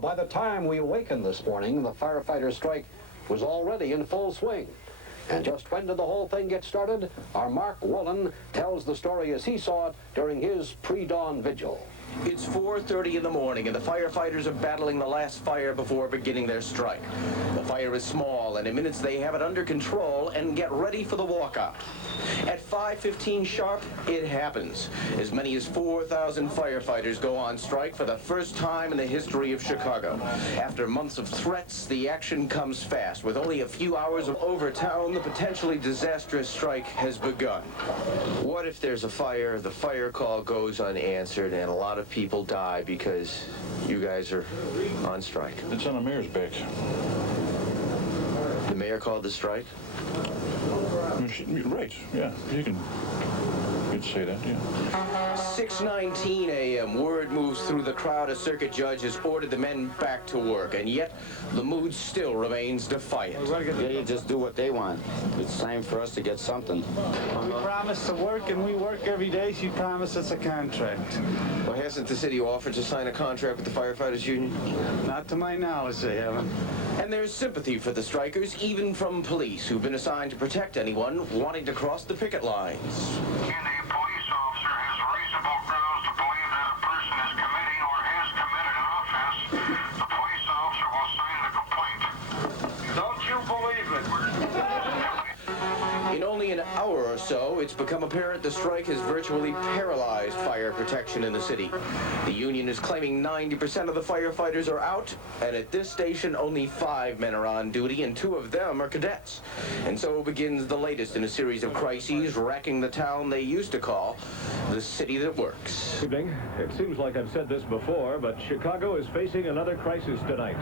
But by the time we awakened this morning, the firefighter strike was already in full swing. And just when did the whole thing get started? Our Mark Woolen tells the story as he saw it during his pre-dawn vigil. It's 4:30 in the morning, and the firefighters are battling the last fire before beginning their strike. The fire is small, and in minutes they have it under control and get ready for the walkout. At 5:15 sharp, it happens. As many as 4,000 firefighters go on strike for the first time in the history of Chicago. After months of threats, the action comes fast. With only a few hours of overtime, the potentially disastrous strike has begun. What if there's a fire, the fire call goes unanswered, and a lot of people die because you guys are on strike? It's on the mayor's back. The mayor called the strike? Right, yeah, you'd say that, yeah. 6:19 a.m. Word moves through the crowd. A circuit judge has ordered the men back to work, and yet the mood still remains defiant. They just do what they want. It's time for us to get something. We promise to work, and we work every day. She promised us a contract. Well, hasn't the city offered to sign a contract with the firefighters union? Not to my knowledge, they haven't. And there's sympathy for the strikers, even from police, who've been assigned to protect anyone wanting to cross the picket lines. Any police officer has reasonable grounds to believe that a person is committing or has committed an offense, the police officer will sign the complaint. Don't you believe it? In only an hour or so, it's become apparent the strike has virtually paralyzed fire protection in the city. The union is claiming 90% of the firefighters are out, and at this station, only 5 men are on duty, and 2 of them are cadets. And so begins the latest in a series of crises racking the town they used to call the city that works. Good evening. It seems like I've said this before, but Chicago is facing another crisis tonight.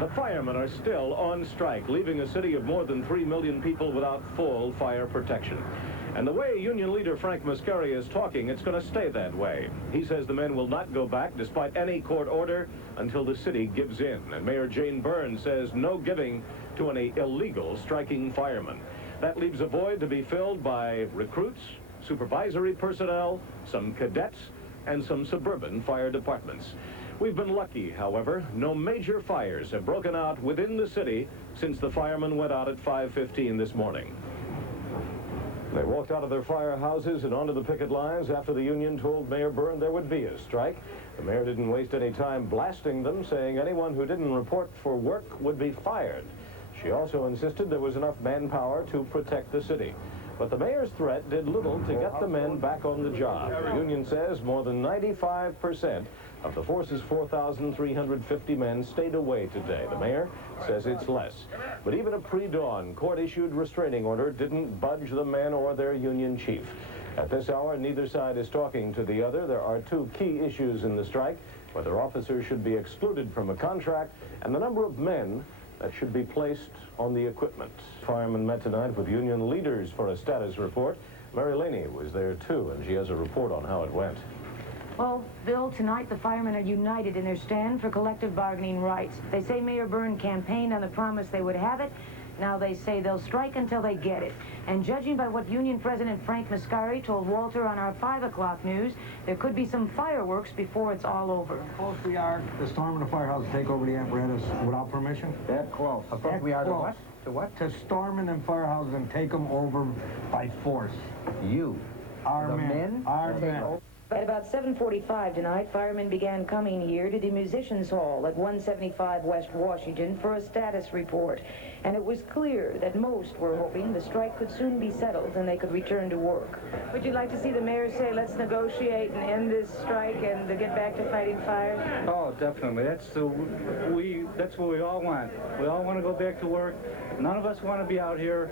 The firemen are still on strike, leaving a city of more than 3 million people without full fire protection. And the way Union leader Frank Mascari is talking, it's going to stay that way. He says the men will not go back despite any court order until the city gives in. And Mayor Jane Byrne says no giving to any illegal striking firemen. That leaves a void to be filled by recruits, supervisory personnel, some cadets, and some suburban fire departments. We've been lucky, however. No major fires have broken out within the city since the firemen went out at 5:15 this morning. They walked out of their firehouses and onto the picket lines after the union told Mayor Byrne there would be a strike. The mayor didn't waste any time blasting them, saying anyone who didn't report for work would be fired. She also insisted there was enough manpower to protect the city. But the mayor's threat did little to get the men back on the job. The union says more than 95% of the force's 4,350 men stayed away today. The mayor says it's less. But even a pre-dawn court-issued restraining order didn't budge the men or their union chief. At this hour, neither side is talking to the other. There are 2 key issues in the strike: whether officers should be excluded from a contract and the number of men that should be placed on the equipment. Firemen met tonight with union leaders for a status report. Mary Laney was there too, and she has a report on how it went. Well, Bill, tonight the firemen are united in their stand for collective bargaining rights. They say Mayor Byrne campaigned on the promise they would have it. Now they say they'll strike until they get it. And judging by what Union President Frank Mascari told Walter on our 5 o'clock news, there could be some fireworks before it's all over. How close we are to storming the firehouse to take over the apparatus without permission? That close. How close we are to what? To what? To storming them firehouses and take them over by force. You. Our men? Our men. At about 7:45 tonight, firemen began coming here to the Musicians Hall at 175 West Washington for a status report. And it was clear that most were hoping the strike could soon be settled and they could return to work. Would you like to see the mayor say, let's negotiate and end this strike and to get back to fighting fires? Oh, definitely. That's what we all want. We all want to go back to work. None of us want to be out here.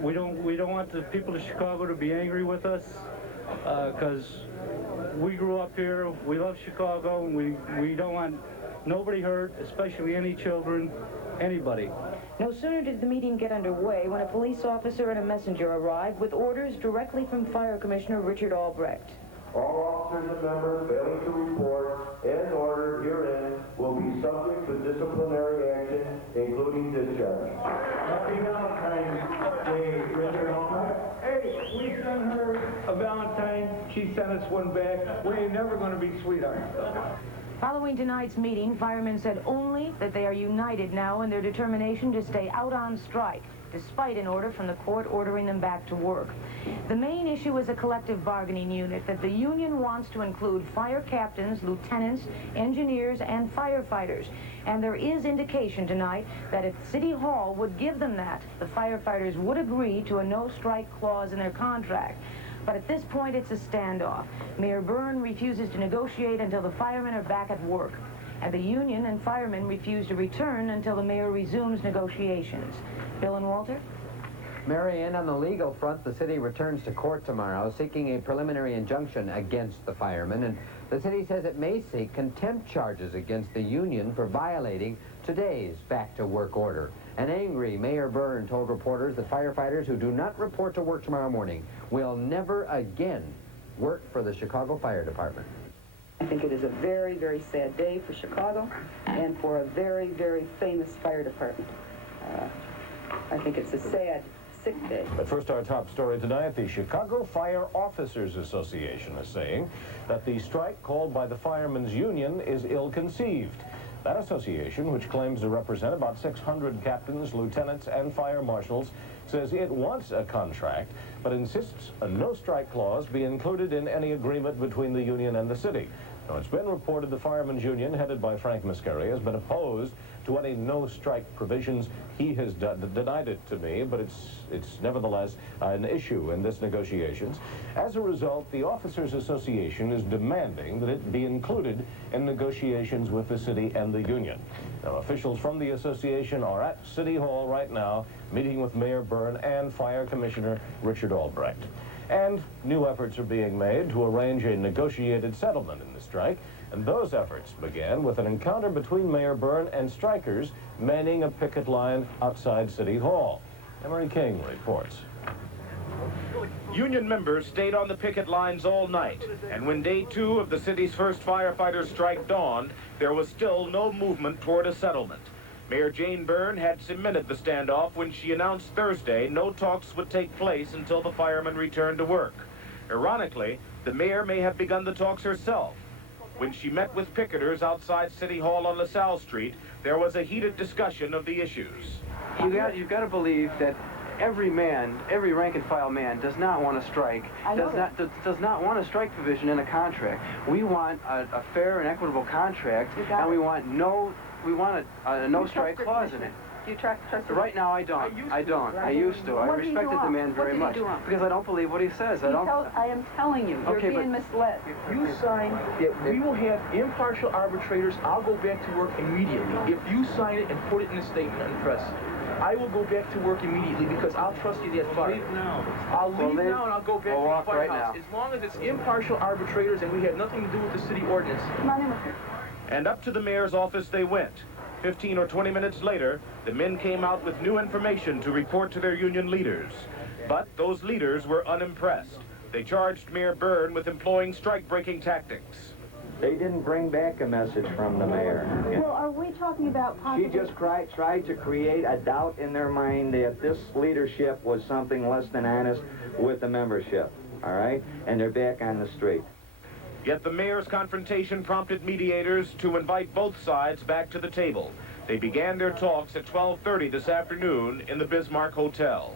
We don't want the people of Chicago to be angry with us. Because we grew up here, we love Chicago, and we don't want nobody hurt, especially any children, anybody. No sooner did the meeting get underway when a police officer and a messenger arrived with orders directly from Fire Commissioner Richard Albrecht. All officers and members failing to report and ordered herein will be subject to disciplinary action, including discharge. Happy Valentine's Day, Richard Albrecht. Hey, we sent her a Valentine. She sent us one back. We ain't never going to be sweethearts. Following tonight's meeting, firemen said only that they are united now in their determination to stay out on strike, despite an order from the court ordering them back to work. The main issue is a collective bargaining unit that the union wants to include fire captains, lieutenants, engineers, and firefighters. And there is indication tonight that if City Hall would give them that, the firefighters would agree to a no-strike clause in their contract. But at this point, it's a standoff. Mayor Byrne refuses to negotiate until the firemen are back at work. And the union and firemen refuse to return until the mayor resumes negotiations. Bill and Walter? Mary Ann, on the legal front, the city returns to court tomorrow seeking a preliminary injunction against the firemen, and the city says it may seek contempt charges against the union for violating today's back-to-work order. An angry Mayor Byrne told reporters that firefighters who do not report to work tomorrow morning will never again work for the Chicago Fire Department. I think it is a very, very sad day for Chicago and for a very, very famous fire department. I think it's a sad, sick day. But first, our top story tonight, the Chicago Fire Officers Association is saying that the strike called by the firemen's union is ill-conceived. That association, which claims to represent about 600 captains, lieutenants, and fire marshals, says it wants a contract, but insists a no-strike clause be included in any agreement between the union and the city. Now, it's been reported the firemen's union, headed by Frank Mascari, has been opposed to any no-strike provisions. He has denied it to me, but it's nevertheless an issue in this negotiations. As a result, the Officers Association is demanding that it be included in negotiations with the city and the union. Now, officials from the association are at City Hall right now, meeting with Mayor Byrne and Fire Commissioner Richard Albrecht. And new efforts are being made to arrange a negotiated settlement in the strike. And those efforts began with an encounter between Mayor Byrne and strikers manning a picket line outside City Hall. Emery King reports. Union members stayed on the picket lines all night, and when day 2 of the city's first firefighter strike dawned, there was still no movement toward a settlement. Mayor Jane Byrne had cemented the standoff when she announced Thursday no talks would take place until the firemen returned to work. Ironically, the mayor may have begun the talks herself. When she met with picketers outside City Hall on LaSalle Street, there was a heated discussion of the issues. You've got to believe that every man, every rank and file man, does not want to strike, does not want a strike provision in a contract. We want a fair and equitable contract, and we want a no strike clause in it. Do you trust him? Right now, I don't. I used to. I respected the man very much because I don't believe what he says. I am telling you, you're being misled. If you sign that we will have impartial arbitrators, I'll go back to work immediately. If you sign it and put it in a statement and press, I will go back to work immediately because I'll trust you that far. I'll leave now and I'll go back to the firehouse. As long as it's impartial arbitrators and we have nothing to do with the city ordinance. And up to the mayor's office they went. 15 or 20 minutes later, the men came out with new information to report to their union leaders. But those leaders were unimpressed. They charged Mayor Byrne with employing strike-breaking tactics. They didn't bring back a message from the mayor. Well, are we talking about She just tried to create a doubt in their mind that this leadership was something less than honest with the membership, all right? And they're back on the street. Yet the mayor's confrontation prompted mediators to invite both sides back to the table. They began their talks at 12:30 this afternoon in the Bismarck Hotel.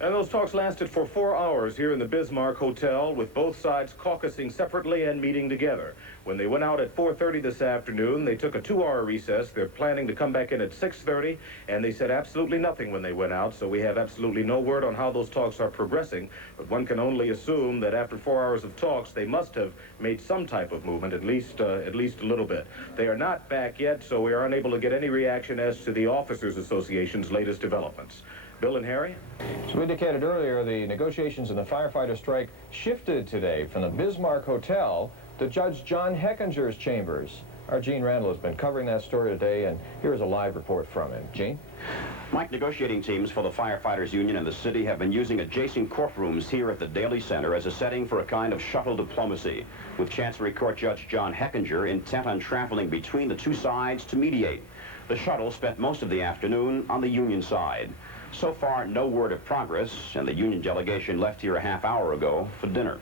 And those talks lasted for 4 hours here in the Bismarck Hotel, with both sides caucusing separately and meeting together. When they went out at 4:30 this afternoon, they took a 2-hour recess. They're planning to come back in at 6:30, and they said absolutely nothing when they went out, so we have absolutely no word on how those talks are progressing. But one can only assume that after 4 hours of talks, they must have made some type of movement, at least a little bit. They are not back yet, so we are unable to get any reaction as to the Officers Association's latest developments. Bill and Harry? As we indicated earlier, the negotiations in the firefighter strike shifted today from the Bismarck Hotel to Judge John Heckinger's chambers. Our Gene Randall has been covering that story today, and here's a live report from him. Gene? Mike, negotiating teams for the Firefighters Union and the city have been using adjacent courtrooms here at the Daly Center as a setting for a kind of shuttle diplomacy, with Chancery Court Judge John Heckinger intent on traveling between the two sides to mediate. The shuttle spent most of the afternoon on the union side. So far, no word of progress, and the union delegation left here a half hour ago for dinner.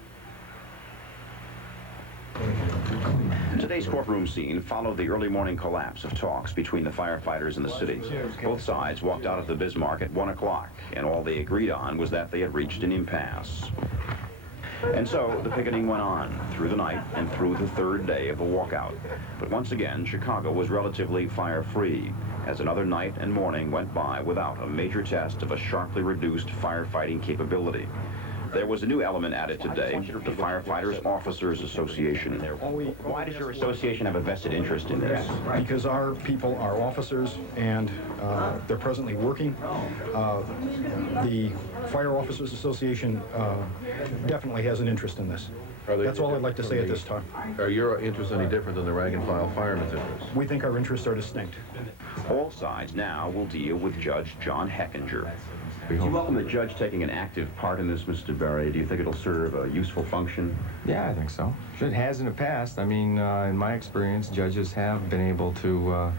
Today's courtroom scene followed the early morning collapse of talks between the firefighters and the city. Both sides walked out of the Bismarck at 1 o'clock, and all they agreed on was that they had reached an impasse. And so the picketing went on through the night and through the third day of the walkout. But once again, Chicago was relatively fire-free as another night and morning went by without a major test of a sharply reduced firefighting capability. There was a new element added today, the Firefighters Officers Association. Why does your association have a vested interest in this? Because our people are officers and they're presently working. The Fire Officers Association definitely has an interest in this. That's all I'd like to say at this time. Are your interests any different than the rank-and-file firemen's interests? We think our interests are distinct. All sides now will deal with Judge John Heckinger. Do you welcome the judge taking an active part in this, Mr. Berry? Do you think it'll serve a useful function? Yeah, I think so. It has in the past. I mean, in my experience, judges have been able to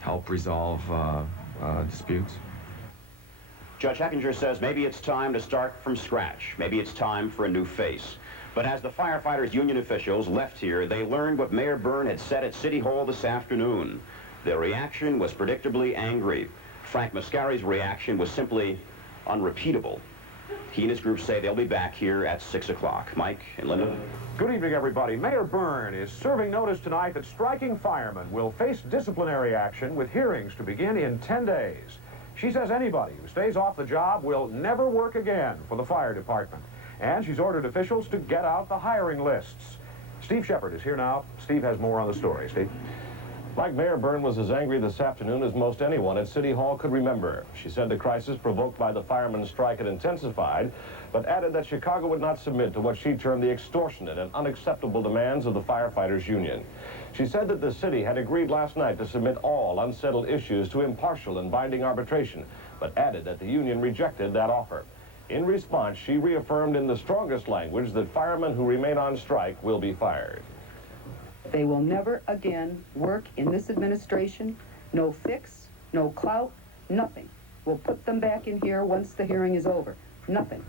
help resolve disputes. Judge Heckinger says maybe it's time to start from scratch. Maybe it's time for a new face. But as the firefighters union officials left here, they learned what Mayor Byrne had said at City Hall this afternoon. Their reaction was predictably angry. Frank Mascari's reaction was simply unrepeatable. He and his group say they'll be back here at 6 o'clock. Mike and Linda. Good evening, everybody. Mayor Byrne is serving notice tonight that striking firemen will face disciplinary action with hearings to begin in 10 days. She says anybody who stays off the job will never work again for the fire department. And she's ordered officials to get out the hiring lists. Steve Shepard is here now. Steve has more on the story. Steve? Like Mayor Byrne was as angry this afternoon as most anyone at City Hall could remember. She said the crisis provoked by the firemen's strike had intensified, but added that Chicago would not submit to what she termed the extortionate and unacceptable demands of the firefighters union. She said that the city had agreed last night to submit all unsettled issues to impartial and binding arbitration, but added that the union rejected that offer. In response, she reaffirmed in the strongest language that firemen who remain on strike will be fired. They will never again work in this administration. No fix, no clout, nothing. We'll put them back in here once the hearing is over. Nothing.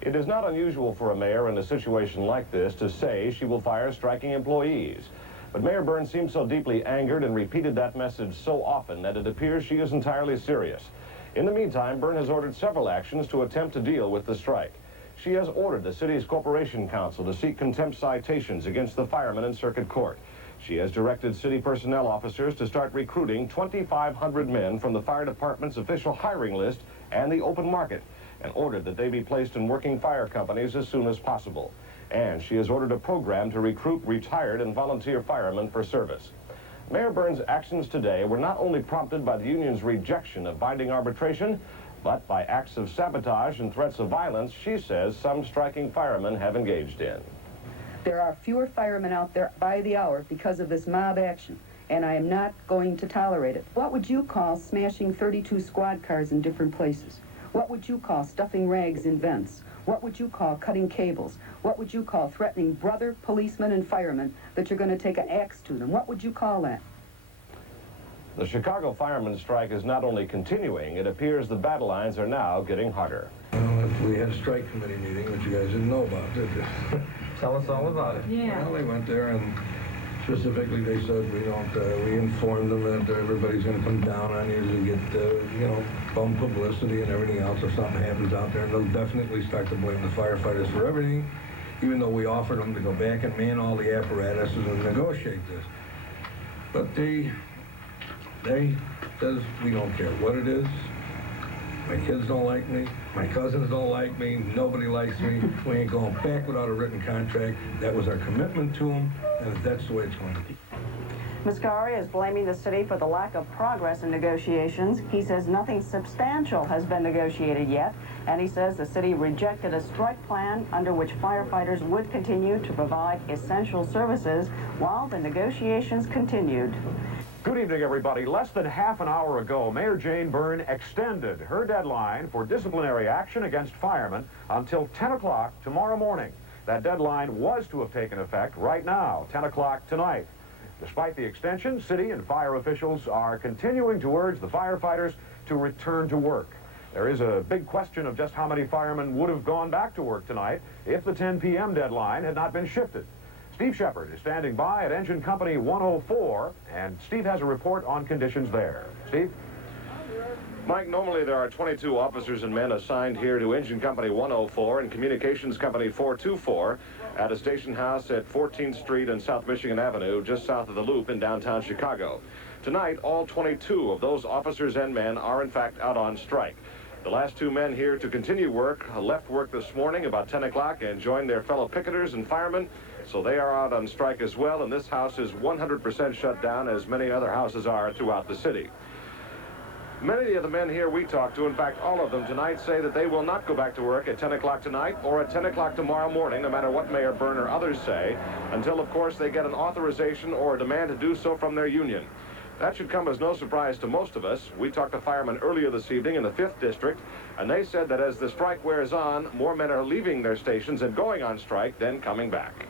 It is not unusual for a mayor in a situation like this to say she will fire striking employees. But Mayor Byrne seems so deeply angered and repeated that message so often that it appears she is entirely serious. In the meantime, Byrne has ordered several actions to attempt to deal with the strike. She has ordered the city's Corporation Council to seek contempt citations against the firemen in circuit court. She has directed city personnel officers to start recruiting 2,500 men from the fire department's official hiring list and the open market, and ordered that they be placed in working fire companies as soon as possible. And she has ordered a program to recruit retired and volunteer firemen for service. Mayor Byrne's actions today were not only prompted by the union's rejection of binding arbitration, but by acts of sabotage and threats of violence she says some striking firemen have engaged in. There are fewer firemen out there by the hour because of this mob action, and I am not going to tolerate it. What would you call smashing 32 squad cars in different places? What would you call stuffing rags in vents? What would you call cutting cables? What would you call threatening brother policemen and firemen that you're going to take an axe to them? What would you call that? The Chicago firemen's strike is not only continuing, it appears the battle lines are now getting harder. We had a strike committee meeting, which you guys didn't know about, did you? Tell us all about it. Yeah. Well, they went there and specifically they said we informed them that everybody's going to come down on you to get, bum publicity and everything else if something happens out there. And they'll definitely start to blame the firefighters for everything, even though we offered them to go back and man all the apparatuses and negotiate this. But they says we don't care what it is. My kids don't like me. My cousins don't like me. Nobody likes me. We ain't going back without a written contract. That was our commitment to them, and that's the way it's going to be. Mascari is blaming the city for the lack of progress in negotiations. He says nothing substantial has been negotiated yet, and he says the city rejected a strike plan under which firefighters would continue to provide essential services while the negotiations continued. Good evening, everybody. Less than half an hour ago, Mayor Jane Byrne extended her deadline for disciplinary action against firemen until 10 o'clock tomorrow morning. That deadline was to have taken effect right now, 10 o'clock tonight. Despite the extension, city and fire officials are continuing to urge the firefighters to return to work. There is a big question of just how many firemen would have gone back to work tonight if the 10 p.m. deadline had not been shifted. Steve Shepard is standing by at Engine Company 104, and Steve has a report on conditions there. Steve? Mike, normally there are 22 officers and men assigned here to Engine Company 104 and Communications Company 424 at a station house at 14th Street and South Michigan Avenue, just south of the Loop in downtown Chicago. Tonight, all 22 of those officers and men are in fact out on strike. The last two men here to continue work left work this morning about 10 o'clock and joined their fellow picketers and firemen, so they are out on strike as well, and this house is 100% shut down, as many other houses are throughout the city. Many of the men here we talked to, in fact all of them tonight, say that they will not go back to work at 10 o'clock tonight or at 10 o'clock tomorrow morning, no matter what Mayor Byrne or others say, until of course they get an authorization or a demand to do so from their union. That should come as no surprise to most of us. We talked to firemen earlier this evening in the 5th District, and they said that as the strike wears on, more men are leaving their stations and going on strike than coming back.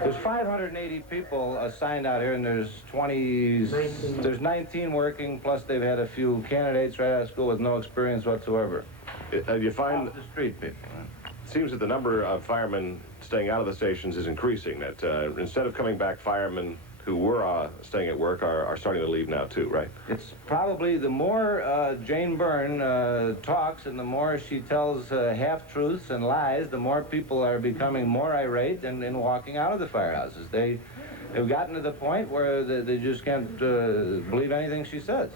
There's 580 people assigned out here, and there's 19 working, plus they've had a few candidates right out of school with no experience whatsoever. You find the street people. It seems that the number of firemen staying out of the stations is increasing, that instead of coming back, firemen who were staying at work are starting to leave now too, right? It's probably the more Jane Byrne talks and the more she tells half-truths and lies, the more people are becoming more irate and walking out of the firehouses. They have gotten to the point where they just can't believe anything she says.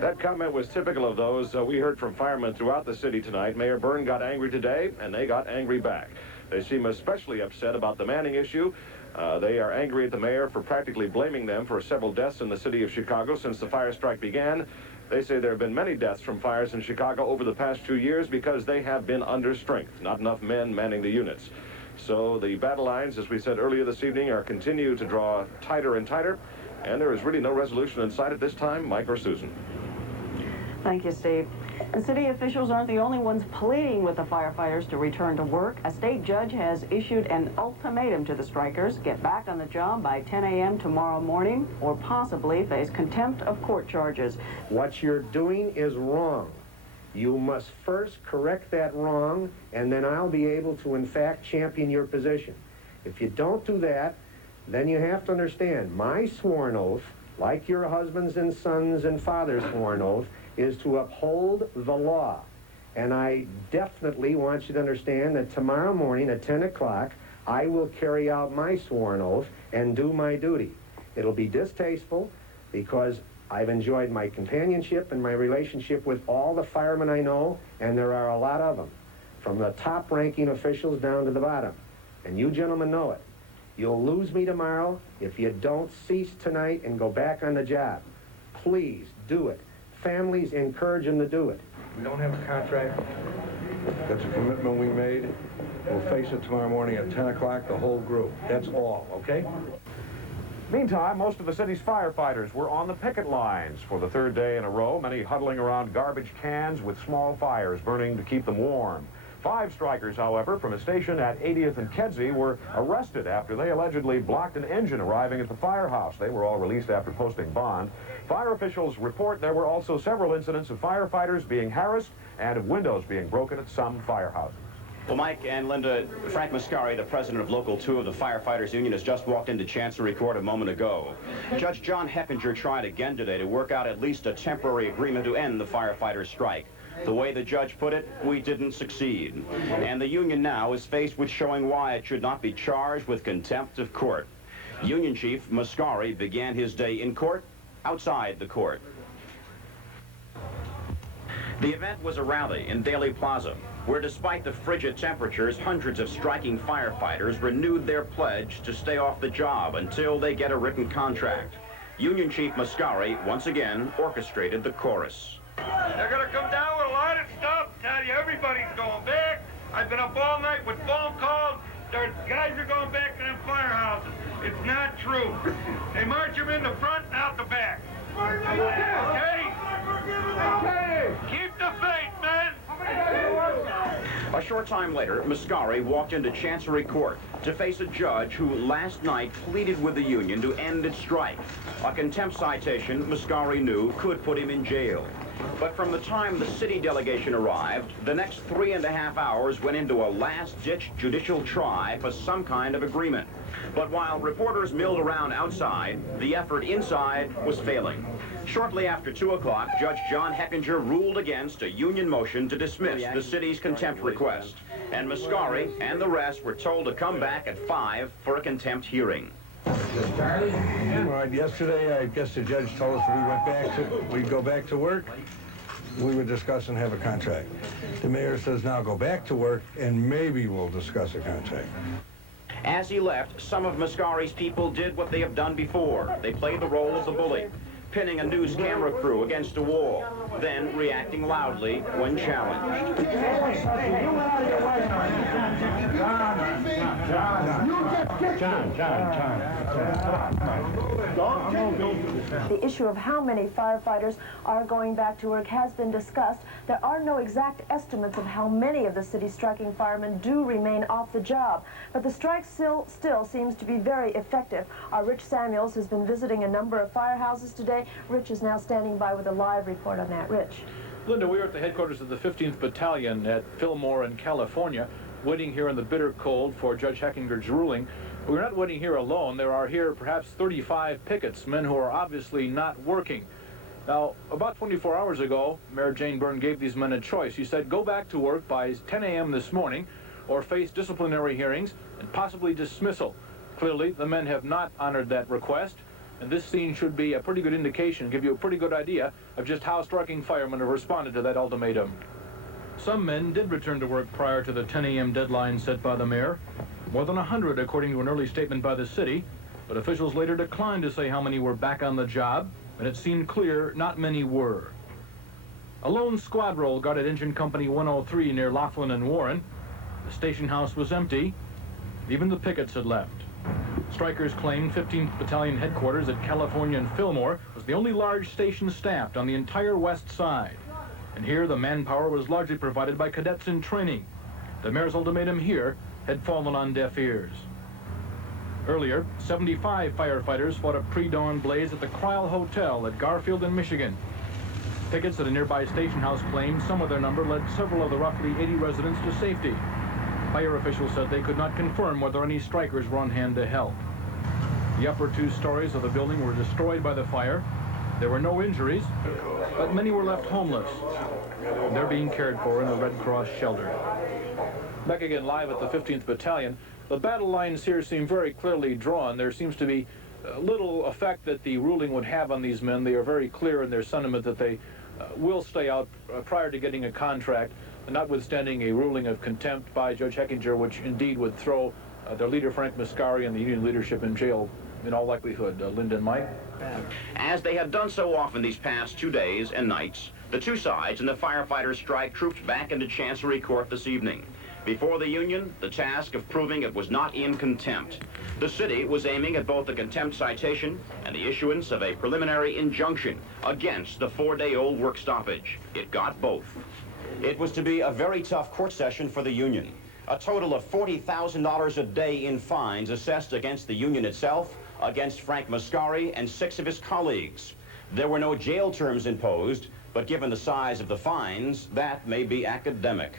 That comment was typical of those we heard from firemen throughout the city tonight. Mayor Byrne got angry today, and they got angry back. They seem especially upset about the manning issue. They are angry at the mayor for practically blaming them for several deaths in the city of Chicago since the fire strike began. They say there have been many deaths from fires in Chicago over the past few years because they have been under strength, not enough men manning the units. So the battle lines, as we said earlier this evening, are continue to draw tighter and tighter, and there is really no resolution in sight at this time. Mike or Susan? Thank you, Steve. The city officials aren't the only ones pleading with the firefighters to return to work. A state judge has issued an ultimatum to the strikers: get back on the job by 10 a.m. tomorrow morning or possibly face contempt of court charges. What you're doing is wrong. You must first correct that wrong, and then I'll be able to, in fact, champion your position. If you don't do that, then you have to understand my sworn oath, like your husbands and sons and fathers' sworn oath, is to uphold the law. And I definitely want you to understand that tomorrow morning at 10 o'clock, I will carry out my sworn oath and do my duty. It'll be distasteful because I've enjoyed my companionship and my relationship with all the firemen I know, and there are a lot of them, from the top-ranking officials down to the bottom. And you gentlemen know it. You'll lose me tomorrow if you don't cease tonight and go back on the job. Please do it. Families, encourage them to do it. We don't have a contract. That's a commitment we made. We'll face it tomorrow morning at 10 o'clock, the whole group. That's all, okay? Meantime, most of the city's firefighters were on the picket lines for the third day in a row, many huddling around garbage cans with small fires burning to keep them warm. 5 strikers, however, from a station at 80th and Kedzie were arrested after they allegedly blocked an engine arriving at the firehouse. They were all released after posting bond. Fire officials report there were also several incidents of firefighters being harassed and of windows being broken at some firehouses. Well, Mike and Linda, Frank Mascari, the president of Local 2 of the Firefighters Union, has just walked into Chancery Court a moment ago. Judge John Heckinger tried again today to work out at least a temporary agreement to end the firefighters' strike. The way the judge put it, we didn't succeed. And the union now is faced with showing why it should not be charged with contempt of court. Union Chief Mascari began his day in court, outside the court. The event was a rally in Daley Plaza, where despite the frigid temperatures, hundreds of striking firefighters renewed their pledge to stay off the job until they get a written contract. Union Chief Mascari once again orchestrated the chorus. They're gonna come down with a lot of stuff. Tell you, everybody's going back. I've been up all night with phone calls. Their guys are going back to them firehouses. It's not true. They march them in the front and out the back. Okay? Keep the faith, man. A short time later, Mascari walked into Chancery Court to face a judge who last night pleaded with the union to end its strike. A contempt citation Mascari knew could put him in jail. But from the time the city delegation arrived, the next 3.5 hours went into a last-ditch judicial try for some kind of agreement. But while reporters milled around outside, the effort inside was failing. Shortly after 2 o'clock, Judge John Heckinger ruled against a union motion to dismiss the city's contempt request. And Mascari and the rest were told to come back at 5 for a contempt hearing. Right, yesterday, I guess the judge told us if we'd go back to work, we would discuss and have a contract. The mayor says now go back to work and maybe we'll discuss a contract. As he left, some of Mascari's people did what they have done before. They played the role of the bully, pinning a news camera crew against a wall, then reacting loudly when challenged. The issue of how many firefighters are going back to work has been discussed. There are no exact estimates of how many of the city's striking firemen do remain off the job, but the strike still seems to be very effective. Our Rich Samuels has been visiting a number of firehouses today. Rich is now standing by with a live report on that. Rich. Linda, we are at the headquarters of the 15th Battalion at Fillmore in California, waiting here in the bitter cold for Judge Heckinger's ruling. We're not waiting here alone. There are here perhaps 35 pickets, men who are obviously not working. Now, about 24 hours ago, Mayor Jane Byrne gave these men a choice. She said, go back to work by 10 a.m. this morning or face disciplinary hearings and possibly dismissal. Clearly, the men have not honored that request, and this scene should be a pretty good indication, give you a pretty good idea of just how striking firemen have responded to that ultimatum. Some men did return to work prior to the 10 a.m. deadline set by the mayor. More than 100, according to an early statement by the city, but officials later declined to say how many were back on the job, and it seemed clear not many were. A lone squad roll guarded Engine Company 103 near Laughlin and Warren. The station house was empty. Even the pickets had left. Strikers claimed 15th Battalion headquarters at California and Fillmore was the only large station staffed on the entire west side. And here the manpower was largely provided by cadets in training. The mayor's ultimatum here had fallen on deaf ears. Earlier, 75 firefighters fought a pre-dawn blaze at the Cryle Hotel at Garfield in Michigan. Pickets at a nearby station house claimed some of their number led several of the roughly 80 residents to safety. Fire officials said they could not confirm whether any strikers were on hand to help. The upper 2 stories of the building were destroyed by the fire. There were no injuries, but many were left homeless. They're being cared for in the Red Cross shelter. Back again live at the 15th Battalion. The battle lines here seem very clearly drawn. There seems to be little effect that the ruling would have on these men. They are very clear in their sentiment that they will stay out prior to getting a contract, notwithstanding a ruling of contempt by Judge Heckinger, which indeed would throw their leader, Frank Mascari, and the union leadership in jail in all likelihood. Linda and Mike? As they have done so often these past 2 days and nights, the two sides in the firefighters' strike trooped back into Chancery Court this evening. Before the union, the task of proving it was not in contempt. The city was aiming at both the contempt citation and the issuance of a preliminary injunction against the 4-day-old work stoppage. It got both. It was to be a very tough court session for the union. A total of $40,000 a day in fines assessed against the union itself, against Frank Mascari and 6 of his colleagues. There were no jail terms imposed, but given the size of the fines, that may be academic.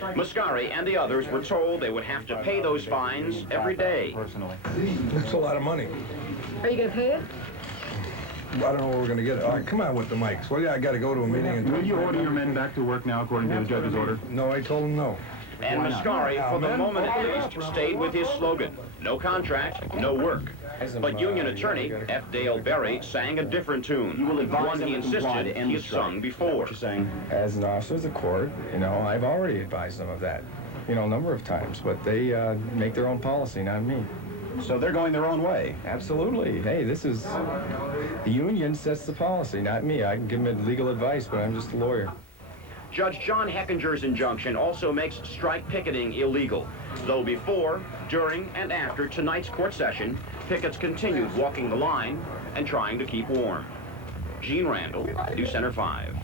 Mascari and the others were told they would have to pay those fines every day. It's a lot of money. Are you going to pay it? I don't know where we're going to get it. All right, come on with the mics. Well, yeah, I got to go to a meeting. And will you order your men back to work now, according to the judge's order? No, I told him no. And Mascari, for the moment at least, stayed with his slogan, no contract, no work. But union attorney F. Dale Berry sang a different tune, one he insisted he had sung before. As an officer of the court, you know, I've already advised them of that, you know, a number of times, but they make their own policy, not me. So they're going their own way? Absolutely. Hey, this is, the union sets the policy, not me. I can give them legal advice, but I'm just a lawyer. Judge John Heckinger's injunction also makes strike picketing illegal, though before, during, and after tonight's court session, pickets continued walking the line and trying to keep warm. Gene Randall, News Center 5.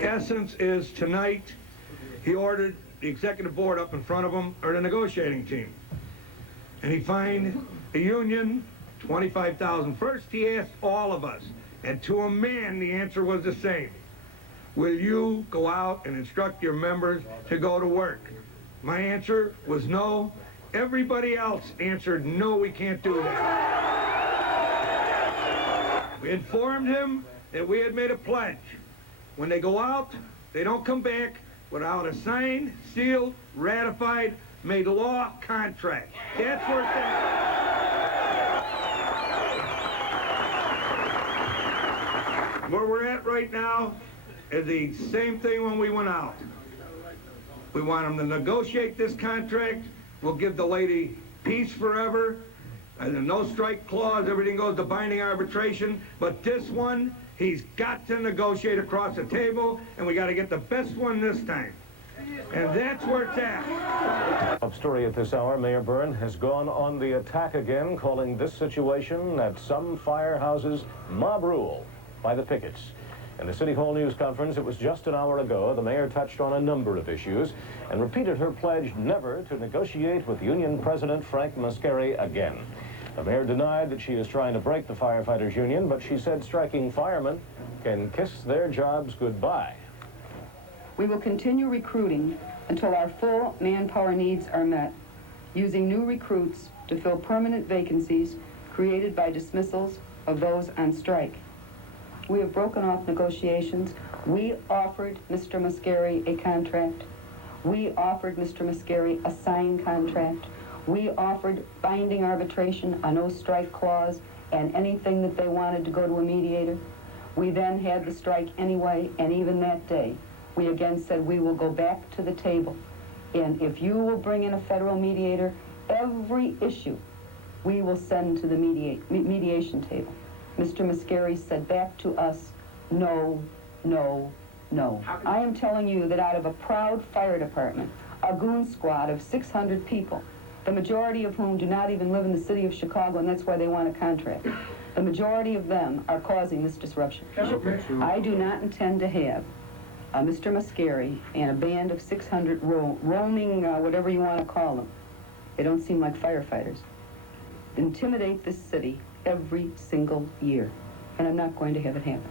Essence is tonight he ordered the executive board up in front of him, or the negotiating team. And he fined the union $25,000. First, he asked all of us, and to a man, the answer was the same. Will you go out and instruct your members to go to work? My answer was no. Everybody else answered, no, we can't do that. We informed him that we had made a pledge. When they go out, they don't come back without a signed, sealed, ratified, made law contract. That's where it's at. Where we're at right now is the same thing when we went out. We want them to negotiate this contract. We'll give the lady peace forever. And a no strike clause, everything goes to binding arbitration. But this one, he's got to negotiate across the table, and we got to get the best one this time. And that's where it's at. Top story at this hour, Mayor Byrne has gone on the attack again, calling this situation at some firehouses mob rule by the pickets. In the City Hall news conference, it was just an hour ago, the mayor touched on a number of issues and repeated her pledge never to negotiate with Union President Frank Mascari again. The mayor denied that she is trying to break the firefighters union, but she said striking firemen can kiss their jobs goodbye. We will continue recruiting until our full manpower needs are met, using new recruits to fill permanent vacancies created by dismissals of those on strike. We have broken off negotiations. We offered Mr. Mascari a contract. We offered Mr. Mascari a signed contract. We offered binding arbitration, a no strike clause, and anything that they wanted to go to a mediator. We then had the strike anyway, and even that day, we again said we will go back to the table. And if you will bring in a federal mediator, every issue we will send to the mediation table. Mr. Mascari said back to us, no, no, no. I am telling you that out of a proud fire department, a goon squad of 600 people, the majority of whom do not even live in the city of Chicago, and that's why they want a contract. The majority of them are causing this disruption. I do not intend to have Mr. Mascari and a band of 600 roaming, whatever you want to call them. They don't seem like firefighters. Intimidate this city every single year, and I'm not going to have it happen.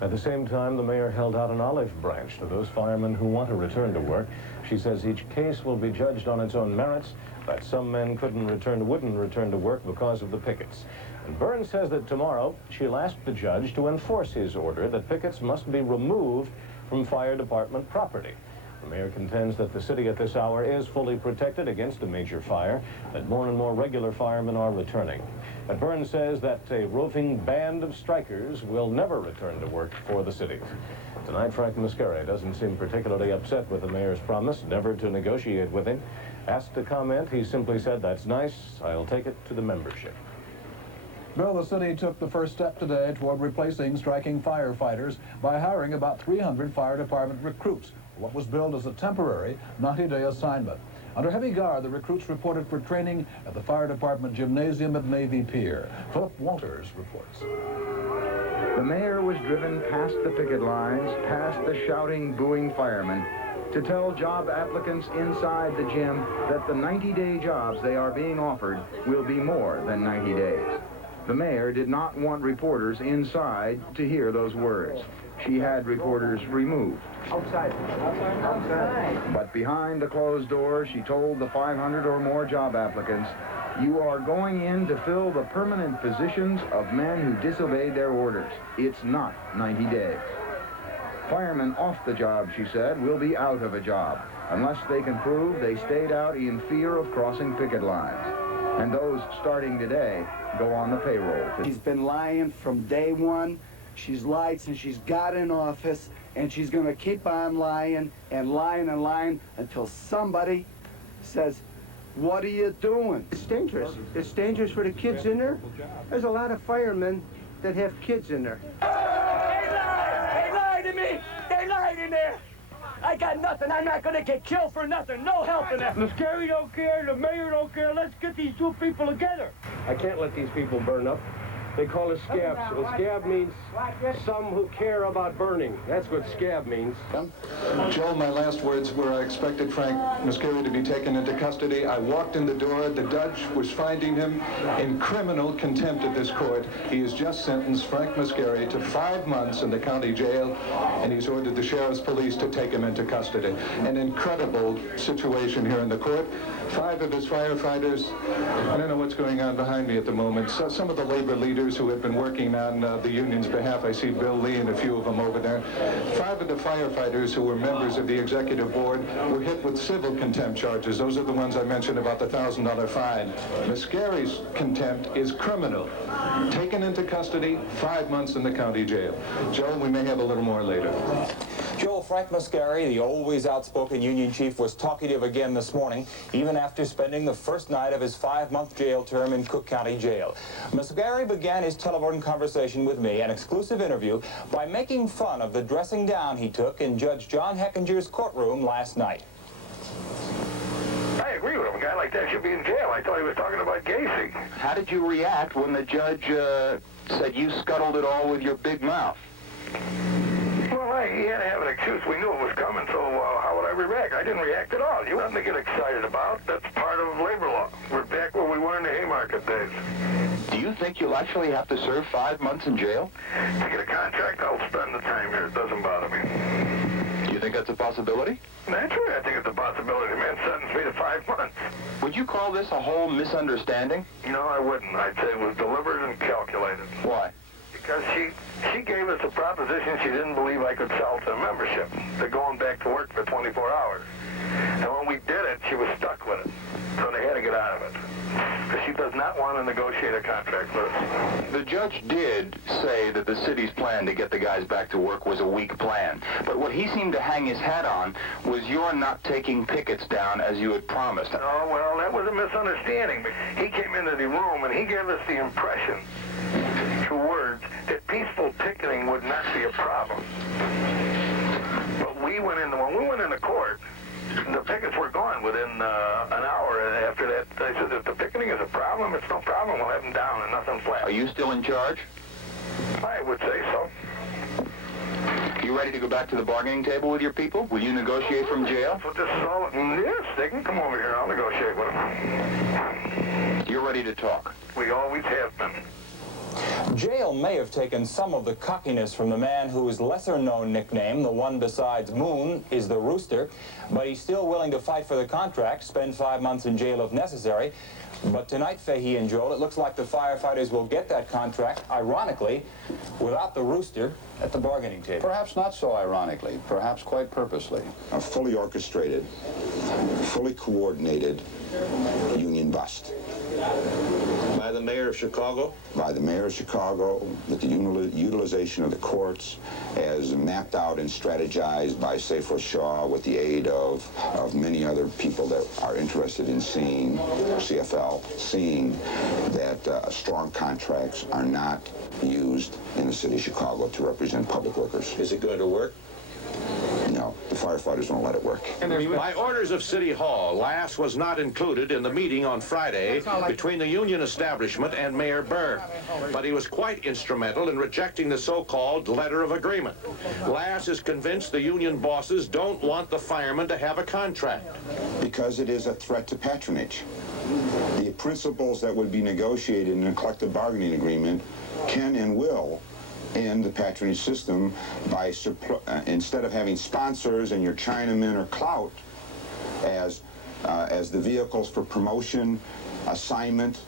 At the same time, the mayor held out an olive branch to those firemen who want to return to work. She says each case will be judged on its own merits, that some men wouldn't return to work because of the pickets. And Byrne says that tomorrow she'll ask the judge to enforce his order that pickets must be removed from fire department property. The mayor contends that the city at this hour is fully protected against a major fire, that more and more regular firemen are returning. But Byrne says that a roving band of strikers will never return to work for the city. Tonight, Frank Mascari doesn't seem particularly upset with the mayor's promise never to negotiate with him. Asked to comment, he simply said, "That's nice. I'll take it to the membership." Bill, the city took the first step today toward replacing striking firefighters by hiring about 300 fire department recruits, what was billed as a temporary 90-day assignment. Under heavy guard, the recruits reported for training at the fire department gymnasium at Navy Pier. Philip Walters reports. The mayor was driven past the picket lines, past the shouting, booing firemen, to tell job applicants inside the gym that the 90-day jobs they are being offered will be more than 90 days. The mayor did not want reporters inside to hear those words. She had reporters removed. Outside. But behind the closed door, she told the 500 or more job applicants, "You are going in to fill the permanent positions of men who disobeyed their orders. It's not 90 days. Firemen off the job," she said, "will be out of a job unless they can prove they stayed out in fear of crossing picket lines. And those starting today go on the payroll." She's been lying from day one. She's lied since she's got in office, and she's going to keep on lying and lying and lying until somebody says, "What are you doing?" It's dangerous. It's dangerous for the kids in there. There's a lot of firemen that have kids in there. They lied to me! They lied in there! I got nothing. I'm not going to get killed for nothing. No help in that. Mascari don't care. The mayor don't care. Let's get these two people together. I can't let these people burn up. They call it scabs. And scab means some who care about burning. That's what scab means. Joe, my last words were I expected Frank Mascari to be taken into custody. I walked in the door. The judge was finding him in criminal contempt at this court. He has just sentenced Frank Mascari to 5 months in the county jail, and he's ordered the sheriff's police to take him into custody. An incredible situation here in the court. 5 of his firefighters, I don't know what's going on behind me at the moment. So some of the labor leaders who have been working on the union's behalf, I see Bill Lee and a few of them over there. 5 of the firefighters who were members of the executive board were hit with civil contempt charges. Those are the ones I mentioned about the $1,000 fine. Mascari's contempt is criminal. Taken into custody, 5 months in the county jail. Joe, we may have a little more later. Joel, Frank Mascari, the always outspoken union chief, was talkative again this morning, even after spending the first night of his 5-month jail term in Cook County Jail. Mascari began his telephone conversation with me, an exclusive interview, by making fun of the dressing down he took in Judge John Heckinger's courtroom last night. I agree with him. A guy like that should be in jail. I thought he was talking about Gacy. How did you react when the judge said you scuttled it all with your big mouth? Well, he had to have an excuse. We knew it was coming, so how would I react? I didn't react at all. You nothing to get excited about. That's part of labor law. We're back where we were in the Haymarket days. Do you think you'll actually have to serve 5 months in jail? To get a contract, I'll spend the time here. It doesn't bother me. Do you think that's a possibility? Naturally, I think it's a possibility. The man sentenced me to 5 months. Would you call this a whole misunderstanding? No, I wouldn't. I'd say it was deliberate and calculated. Why? Because she gave us a proposition she didn't believe I could sell to membership. They're going back to work for 24 hours. And when we did it, she was stuck with it. So they had to get out of it. Because she does not want to negotiate a contract with us. The judge did say that the city's plan to get the guys back to work was a weak plan. But what he seemed to hang his hat on was your not taking pickets down as you had promised. Oh, well, that was a misunderstanding. He came into the room and he gave us the impression, through words, that peaceful picketing would not be a problem. But when we went into court, the pickets were gone within an hour, and after that, they said, if the picketing is a problem, it's no problem. We'll have them down and nothing flat. Are you still in charge? I would say so. You ready to go back to the bargaining table with your people? Will you negotiate from jail? So this is all, yes, they can come over here. I'll negotiate with them. You're ready to talk? We always have been. Jail may have taken some of the cockiness from the man whose lesser-known nickname, the one besides Moon, is the Rooster, but he's still willing to fight for the contract, spend 5 months in jail if necessary. But tonight, Fahey and Joel, it looks like the firefighters will get that contract, ironically, without the Rooster at the bargaining table. Perhaps not so ironically, perhaps quite purposely. A fully orchestrated, fully coordinated union bust. By the mayor of Chicago? By the mayor of Chicago, with the utilization of the courts as mapped out and strategized by Safer Shaw with the aid of many other people that are interested in seeing, CFL, seeing that strong contracts are not used in the city of Chicago to represent public workers. Is it going to work? No, the firefighters won't let it work. By orders of City Hall, Lass was not included in the meeting on Friday between the union establishment and Mayor Byrne, but he was quite instrumental in rejecting the so-called letter of agreement. Lass is convinced the union bosses don't want the firemen to have a contract. Because it is a threat to patronage. The principles that would be negotiated in a collective bargaining agreement can and will end the patronage system by instead of having sponsors and your Chinamen or clout as the vehicles for promotion, assignment,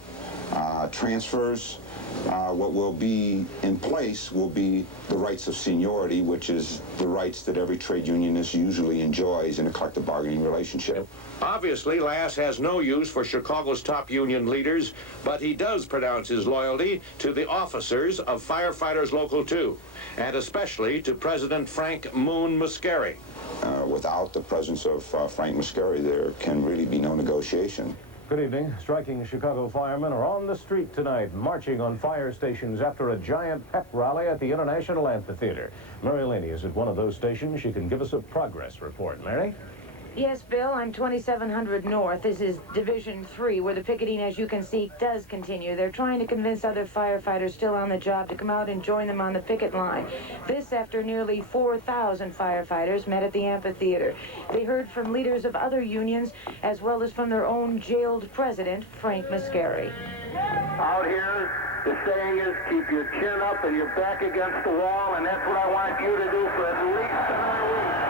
transfers. What will be in place will be the rights of seniority, which is the rights that every trade unionist usually enjoys in a collective bargaining relationship. Obviously, Lass has no use for Chicago's top union leaders, but he does pronounce his loyalty to the officers of Firefighters Local 2, and especially to President Frank Moon Mascari. Without the presence of Frank Mascari, there can really be no negotiation. Good evening. Striking Chicago firemen are on the street tonight, marching on fire stations after a giant pep rally at the International Amphitheater. Mary Laney is at one of those stations. She can give us a progress report. Mary? Yes, Bill, I'm 2700 North. This is Division 3, where the picketing, as you can see, does continue. They're trying to convince other firefighters still on the job to come out and join them on the picket line. This after nearly 4,000 firefighters met at the amphitheater. They heard from leaders of other unions, as well as from their own jailed president, Frank Mascari. Out here, the saying is keep your chin up and your back against the wall, and that's what I want you to do for at least another week.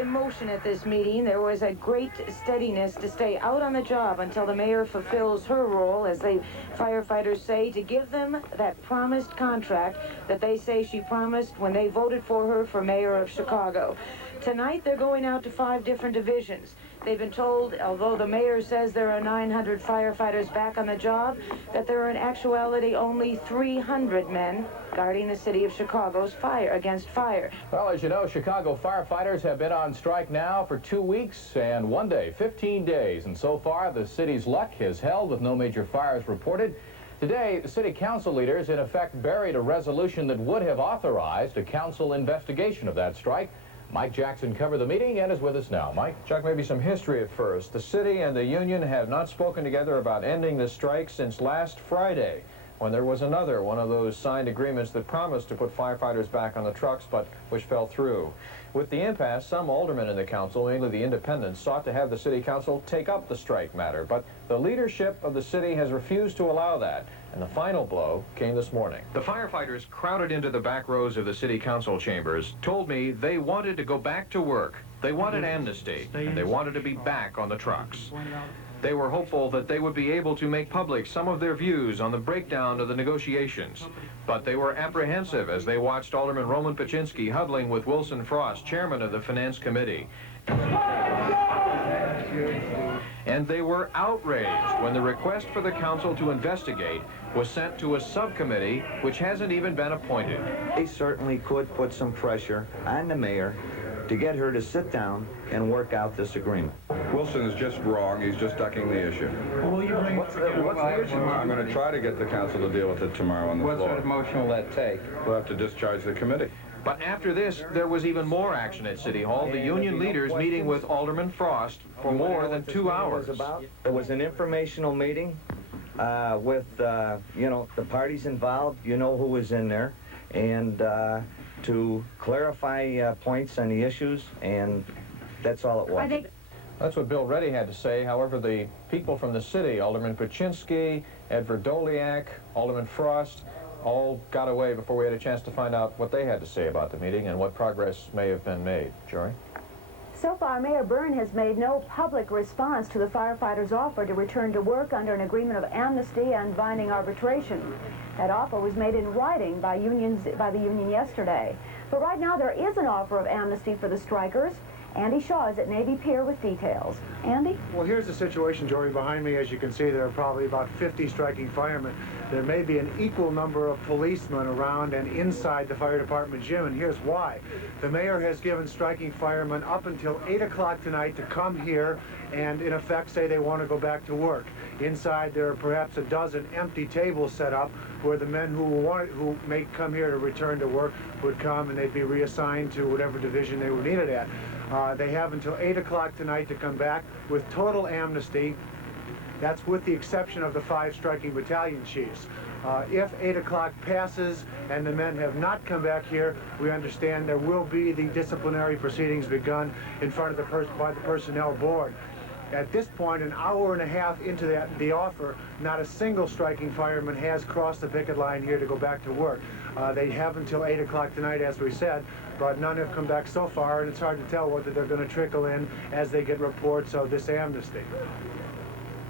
Emotion at this meeting. There was a great steadiness to stay out on the job until the mayor fulfills her role, as the firefighters say, to give them that promised contract that they say she promised when they voted for her for mayor of Chicago. Tonight they're going out to 5 different divisions. They've been told, although the mayor says there are 900 firefighters back on the job, that there are in actuality only 300 men guarding the city of Chicago's fire against fire. Well, as you know, Chicago firefighters have been on strike now for 2 weeks and 1 day, 15 days. And so far, the city's luck has held with no major fires reported. Today, the city council leaders, in effect, buried a resolution that would have authorized a council investigation of that strike. Mike Jackson covered the meeting and is with us now. Mike? Chuck, maybe some history at first. The city and the union have not spoken together about ending the strike since last Friday, when there was another one of those signed agreements that promised to put firefighters back on the trucks, but which fell through. With the impasse, some aldermen in the council, mainly the independents, sought to have the city council take up the strike matter, but the leadership of the city has refused to allow that, and the final blow came this morning. The firefighters crowded into the back rows of the city council chambers, told me they wanted to go back to work. They wanted amnesty, and they wanted to be back on the trucks. They were hopeful that they would be able to make public some of their views on the breakdown of the negotiations. But they were apprehensive as they watched Alderman Roman Paczynski huddling with Wilson Frost, chairman of the Finance Committee. And they were outraged when the request for the council to investigate was sent to a subcommittee which hasn't even been appointed. They certainly could put some pressure on the mayor to get her to sit down and work out this agreement. Wilson is just wrong. He's just ducking the issue. What's the issue? I'm going to try to get the council to deal with it tomorrow on the floor. What sort of motion will that take? We'll have to discharge the committee. But after this, there was even more action at City Hall. The union leaders meeting with Alderman Frost for more than 2 hours. It was an informational meeting with, you know, the parties involved. You know who was in there. And to clarify points on the issues, and that's all it was. That's what Bill Reddy had to say. However, the people from the city, Alderman Paczynski, Edward Doliak, Alderman Frost, all got away before we had a chance to find out what they had to say about the meeting and what progress may have been made. Jory? So far, Mayor Byrne has made no public response to the firefighters' offer to return to work under an agreement of amnesty and binding arbitration. That offer was made in writing by the union yesterday. But right now, there is an offer of amnesty for the strikers. Andy Shaw is at Navy Pier with details. Andy? Well, here's the situation, Jory. Behind me, as you can see, there are probably about 50 striking firemen. There may be an equal number of policemen around and inside the fire department gym, and here's why. The mayor has given striking firemen up until 8 o'clock tonight to come here and, in effect, say they want to go back to work. Inside, there are perhaps a dozen empty tables set up where the men who may come here to return to work would come, and they'd be reassigned to whatever division they were needed at. They have until 8 o'clock tonight to come back with total amnesty. That's with the exception of the 5 striking battalion chiefs. If 8 o'clock passes and the men have not come back here, we understand there will be the disciplinary proceedings begun in front of by the personnel board. At this point, an hour and a half into the offer, not a single striking fireman has crossed the picket line here to go back to work. They have until 8 o'clock tonight, as we said, but none have come back so far, and it's hard to tell whether they're going to trickle in as they get reports of this amnesty.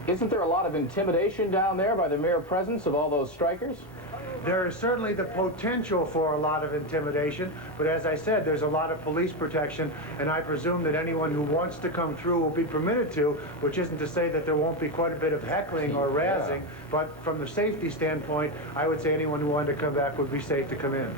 Isn't there a lot of intimidation down there by the mere presence of all those strikers? There is certainly the potential for a lot of intimidation, but as I said, there's a lot of police protection, and I presume that anyone who wants to come through will be permitted to, which isn't to say that there won't be quite a bit of heckling or razzing, but from the safety standpoint, I would say anyone who wanted to come back would be safe to come in.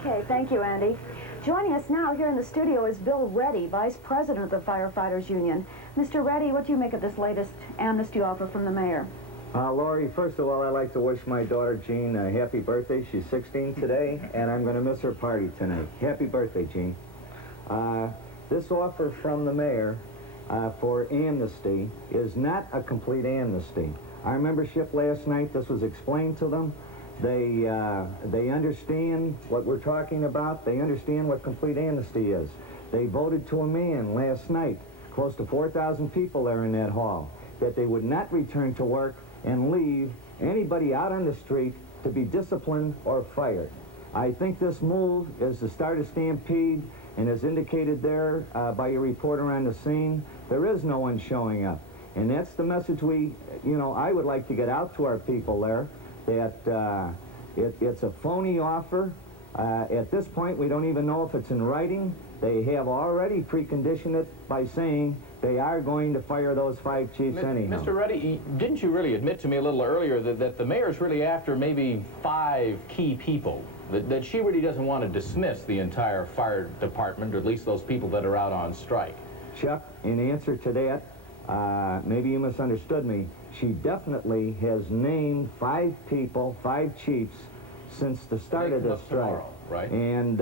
Okay, thank you, Andy. Joining us now here in the studio is Bill Reddy, Vice President of the Firefighters Union. Mr. Reddy, what do you make of this latest amnesty offer from the mayor? Laurie, first of all, I'd like to wish my daughter Jean a happy birthday. She's 16 today, and I'm going to miss her party tonight. Happy birthday, Jean. This offer from the mayor for amnesty is not a complete amnesty. Our membership last night, this was explained to them. They understand what we're talking about. They understand what complete amnesty is. They voted to a man last night, close to 4,000 people there in that hall, that they would not return to work and leave anybody out on the street to be disciplined or fired. I think this move is to start a stampede, and as indicated there by your reporter on the scene, there is no one showing up. And that's the message I would like to get out to our people there, that it's a phony offer. At this point, we don't even know if it's in writing. They have already preconditioned it by saying they are going to fire those 5 chiefs anyhow. Mr. Reddy, didn't you really admit to me a little earlier that the mayor's really after maybe 5 key people, that she really doesn't want to dismiss the entire fire department, or at least those people that are out on strike? Chuck, in answer to that, maybe you misunderstood me. She definitely has named 5 people, 5 chiefs, since the start of this strike. Tomorrow, right? And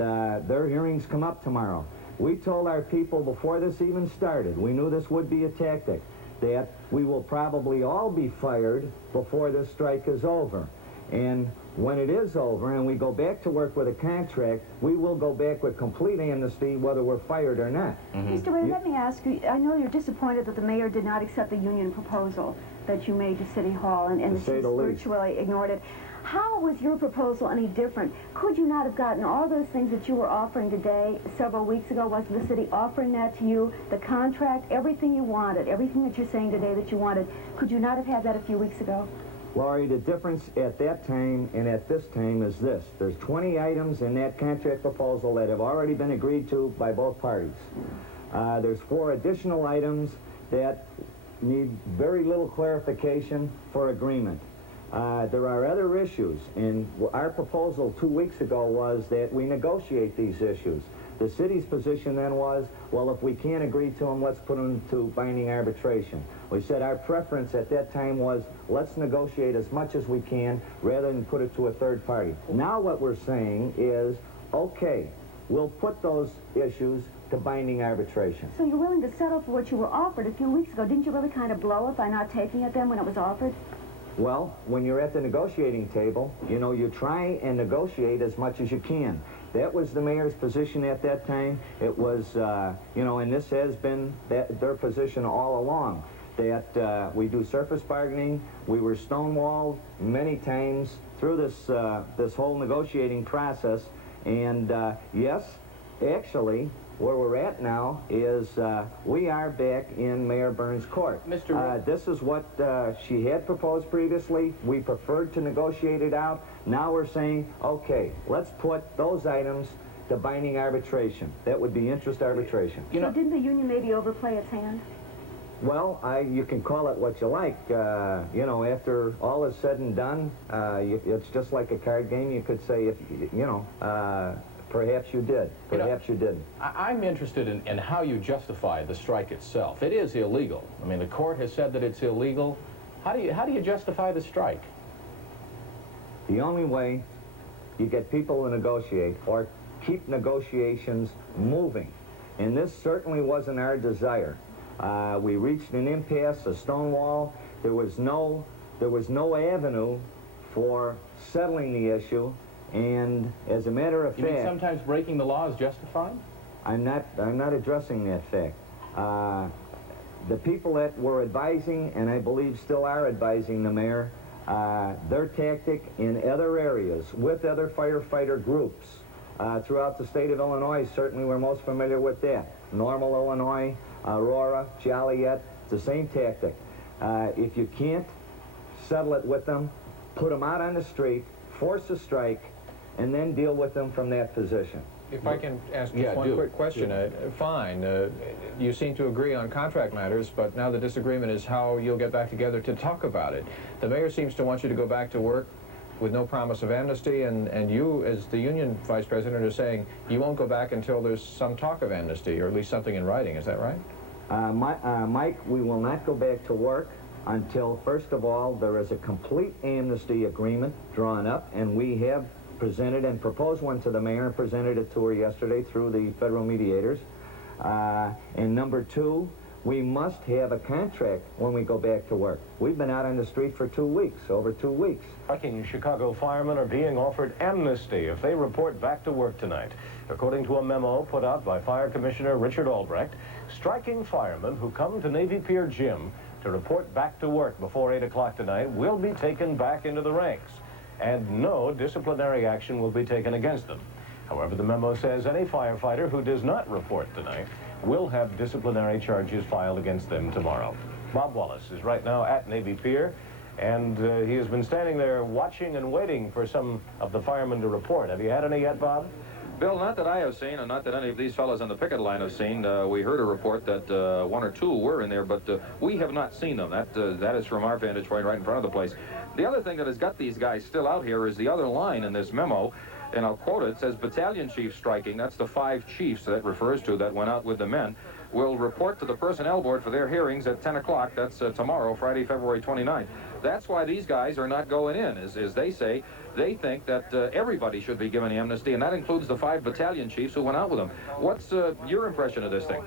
their hearings come up tomorrow. We told our people before this even started, we knew this would be a tactic, that we will probably all be fired before this strike is over. And when it is over and we go back to work with a contract, we will go back with complete amnesty whether we're fired or not. Mr. Ray, let me ask you, I know you're disappointed that the mayor did not accept the union proposal that you made to City Hall, and she's virtually ignored it. How was your proposal any different? Could you not have gotten all those things that you were offering today several weeks ago? Wasn't the city offering that to you? The contract, everything you wanted, everything that you're saying today that you wanted, could you not have had that a few weeks ago? Laurie, the difference at that time and at this time is this. There's 20 items in that contract proposal that have already been agreed to by both parties. There's 4 additional items that need very little clarification for agreement. There are other issues, and our proposal 2 weeks ago was that we negotiate these issues. The city's position then was, well, if we can't agree to them, let's put them to binding arbitration. We said our preference at that time was, let's negotiate as much as we can rather than put it to a third party. Now what we're saying is, okay, we'll put those issues to binding arbitration. So you're willing to settle for what you were offered a few weeks ago. Didn't you really kind of blow it by not taking it then when it was offered? Well, when you're at the negotiating table, you try and negotiate as much as you can. That was the mayor's position at that time. It was, and this has been their position all along, that we do surface bargaining. We were stonewalled many times through this whole negotiating process. And yes, actually, where we're at now is we are back in Mayor Burns' court. This is what she had proposed previously. We preferred to negotiate it out. Now we're saying, okay, let's put those items to binding arbitration. That would be interest arbitration. So didn't the union maybe overplay its hand? Well, you can call it what you like. After all is said and done, it's just like a card game. You could say, perhaps you did. Perhaps you didn't. I'm interested in how you justify the strike itself. It is illegal. I mean, the court has said that it's illegal. How do you justify the strike? The only way you get people to negotiate or keep negotiations moving, and this certainly wasn't our desire. We reached an impasse, a stonewall. There was no avenue for settling the issue. And as a matter of fact... You mean sometimes breaking the law is justified? I'm not addressing that fact. The people that were advising, and I believe still are advising the mayor, their tactic in other areas with other firefighter groups throughout the state of Illinois, certainly we're most familiar with that. Normal, Illinois, Aurora, Joliet, it's the same tactic. If you can't settle it with them, put them out on the street, force a strike, and then deal with them from that position. If I can ask just one quick question. Fine, you seem to agree on contract matters, but now the disagreement is how you'll get back together to talk about it. The mayor seems to want you to go back to work with no promise of amnesty, and you, as the union vice president, are saying you won't go back until there's some talk of amnesty, or at least something in writing. Is that right? Mike, we will not go back to work until, first of all, there is a complete amnesty agreement drawn up, and we have presented and proposed one to the mayor and presented it to her yesterday through the federal mediators. And number two, we must have a contract when we go back to work. We've been out on the street for 2 weeks, over 2 weeks. Striking Chicago firemen are being offered amnesty if they report back to work tonight. According to a memo put out by Fire Commissioner Richard Albrecht, striking firemen who come to Navy Pier Gym to report back to work before 8 o'clock tonight will be taken back into the ranks, and no disciplinary action will be taken against them. However, the memo says any firefighter who does not report tonight will have disciplinary charges filed against them tomorrow. Bob Wallace is right now at Navy Pier, and he has been standing there watching and waiting for some of the firemen to report. Have you had any yet, Bob? Bill, not that I have seen, and not that any of these fellows on the picket line have seen. We heard a report that 1 or 2 were in there, but we have not seen them. That is from our vantage point right in front of the place. The other thing that has got these guys still out here is the other line in this memo, and I'll quote it. It says, battalion chief striking, that's the 5 chiefs that refers to that went out with the men, will report to the personnel board for their hearings at 10 o'clock. That's tomorrow, Friday, February 29th. That's why these guys are not going in, is they say they think that everybody should be given amnesty, and that includes the 5 battalion chiefs who went out with them. What's your impression of this thing?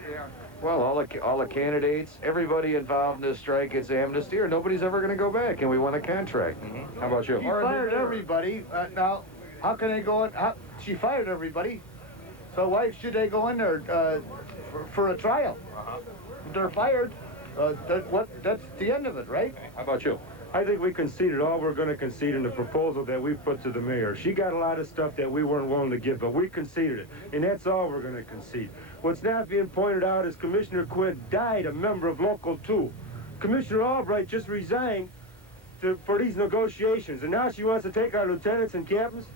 Well, all the candidates, everybody involved in this strike gets amnesty, or nobody's ever going to go back, and we want a contract. How about you? She fired everybody. Now, how can they go in? She fired everybody. So why should they go in there for a trial? They're fired. That's the end of it, right? How about you? I think we conceded all we're going to concede in the proposal that we put to the mayor. She got a lot of stuff that we weren't willing to give, but we conceded it, and that's all we're going to concede. What's not being pointed out is Commissioner Quinn died a member of Local 2. Commissioner Albright just resigned for these negotiations, and now she wants to take our lieutenants and captains.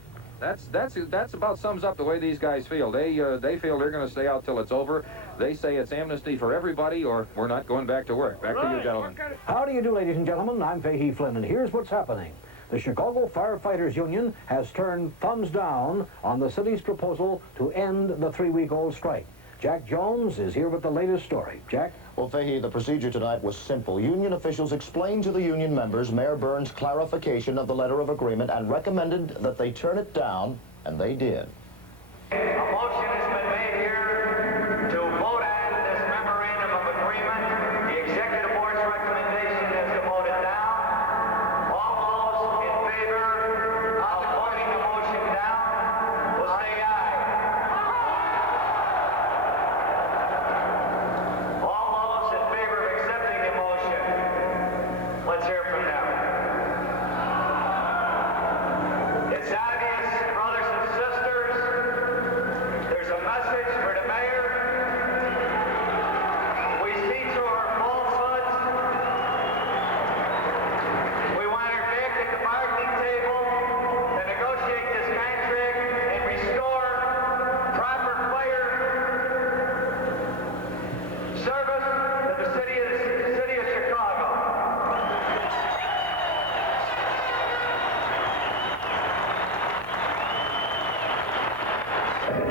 That's about sums up the way these guys feel. They feel they're going to stay out till it's over. They say it's amnesty for everybody, or we're not going back to work. Back to you, gentlemen. How do you do, ladies and gentlemen? I'm Fahey Flynn, and here's what's happening. The Chicago Firefighters Union has turned thumbs down on the city's proposal to end the 3-week-old strike. Jack Jones is here with the latest story. Jack? Well, Fahey, the procedure tonight was simple. Union officials explained to the union members Mayor Burns' clarification of the letter of agreement and recommended that they turn it down, and they did. A motion has been made here to vote on this memorandum of agreement. The executive board's recommendation is to vote it down. All those in favor of voting the motion down will say aye. All those in favor of accepting the motion, let's hear from them. It's obvious, brothers and sisters, there's a message for the mayor. We see through her falsehoods. We want her back at the bargaining table to negotiate this contract and restore proper fire service to the city of Chicago.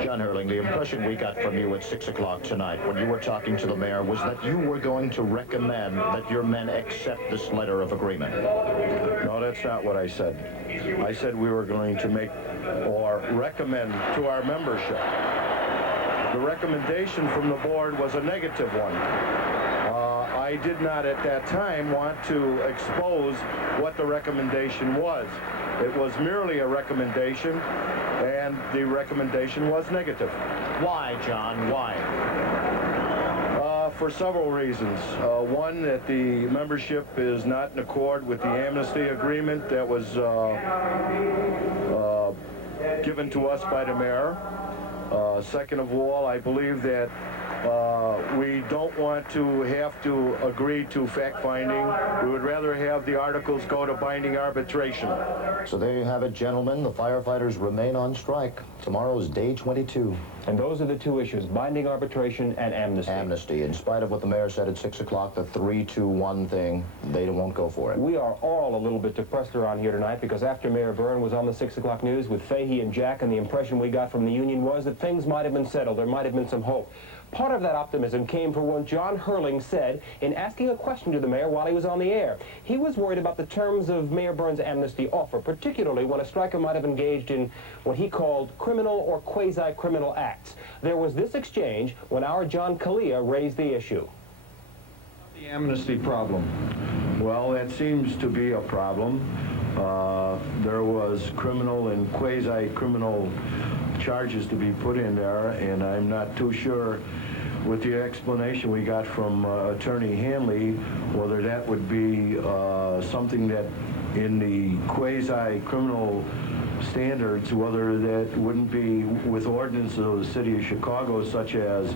John Hurling, the impression we got from you at 6 o'clock tonight when you were talking to the mayor was that you were going to recommend that your men accept this letter of agreement. No, that's not what I said. I said we were going to make or recommend to our membership. The recommendation from the board was a negative one. I did not at that time want to expose what the recommendation was. It was merely a recommendation, and the recommendation was negative. Why, John? Why? For several reasons. One, that the membership is not in accord with the amnesty agreement that was given to us by the mayor. Second of all, I believe that we don't want to have to agree to fact-finding. We would rather have the articles go to binding arbitration. So there you have it, gentlemen. The firefighters remain on strike. Tomorrow is day 22. And those are the 2 issues, binding arbitration and amnesty. Amnesty. In spite of what the mayor said at 6 o'clock, the 3-2-1 thing, they won't go for it. We are all a little bit depressed around here tonight because after Mayor Byrne was on the 6 o'clock news with Fahey and Jack, and the impression we got from the union was that things might have been settled. There might have been some hope. Part of that optimism came from what John Hurling said in asking a question to the mayor while he was on the air. He was worried about the terms of Mayor Burns' amnesty offer, particularly when a striker might have engaged in what he called criminal or quasi-criminal acts. There was this exchange when our John Kalia raised the issue. The amnesty problem. Well, that seems to be a problem. There was criminal and quasi-criminal charges to be put in there, and I'm not too sure with the explanation we got from Attorney Hanley whether that would be something that in the quasi-criminal standards, whether that wouldn't be with ordinances of the city of Chicago, such as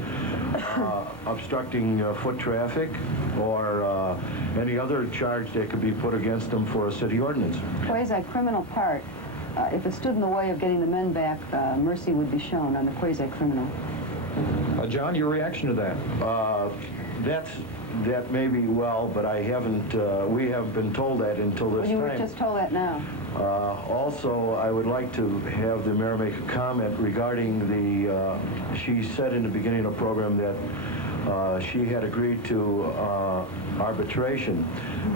obstructing foot traffic or any other charge that could be put against them for a city ordinance. Quasi-criminal part, if it stood in the way of getting the men back, mercy would be shown on the quasi-criminal. John, your reaction to that? That may be well, but I haven't, we haven't been told that until this time. You were just told that now. Also, I would like to have the mayor make a comment regarding the, she said in the beginning of the program that she had agreed to arbitration.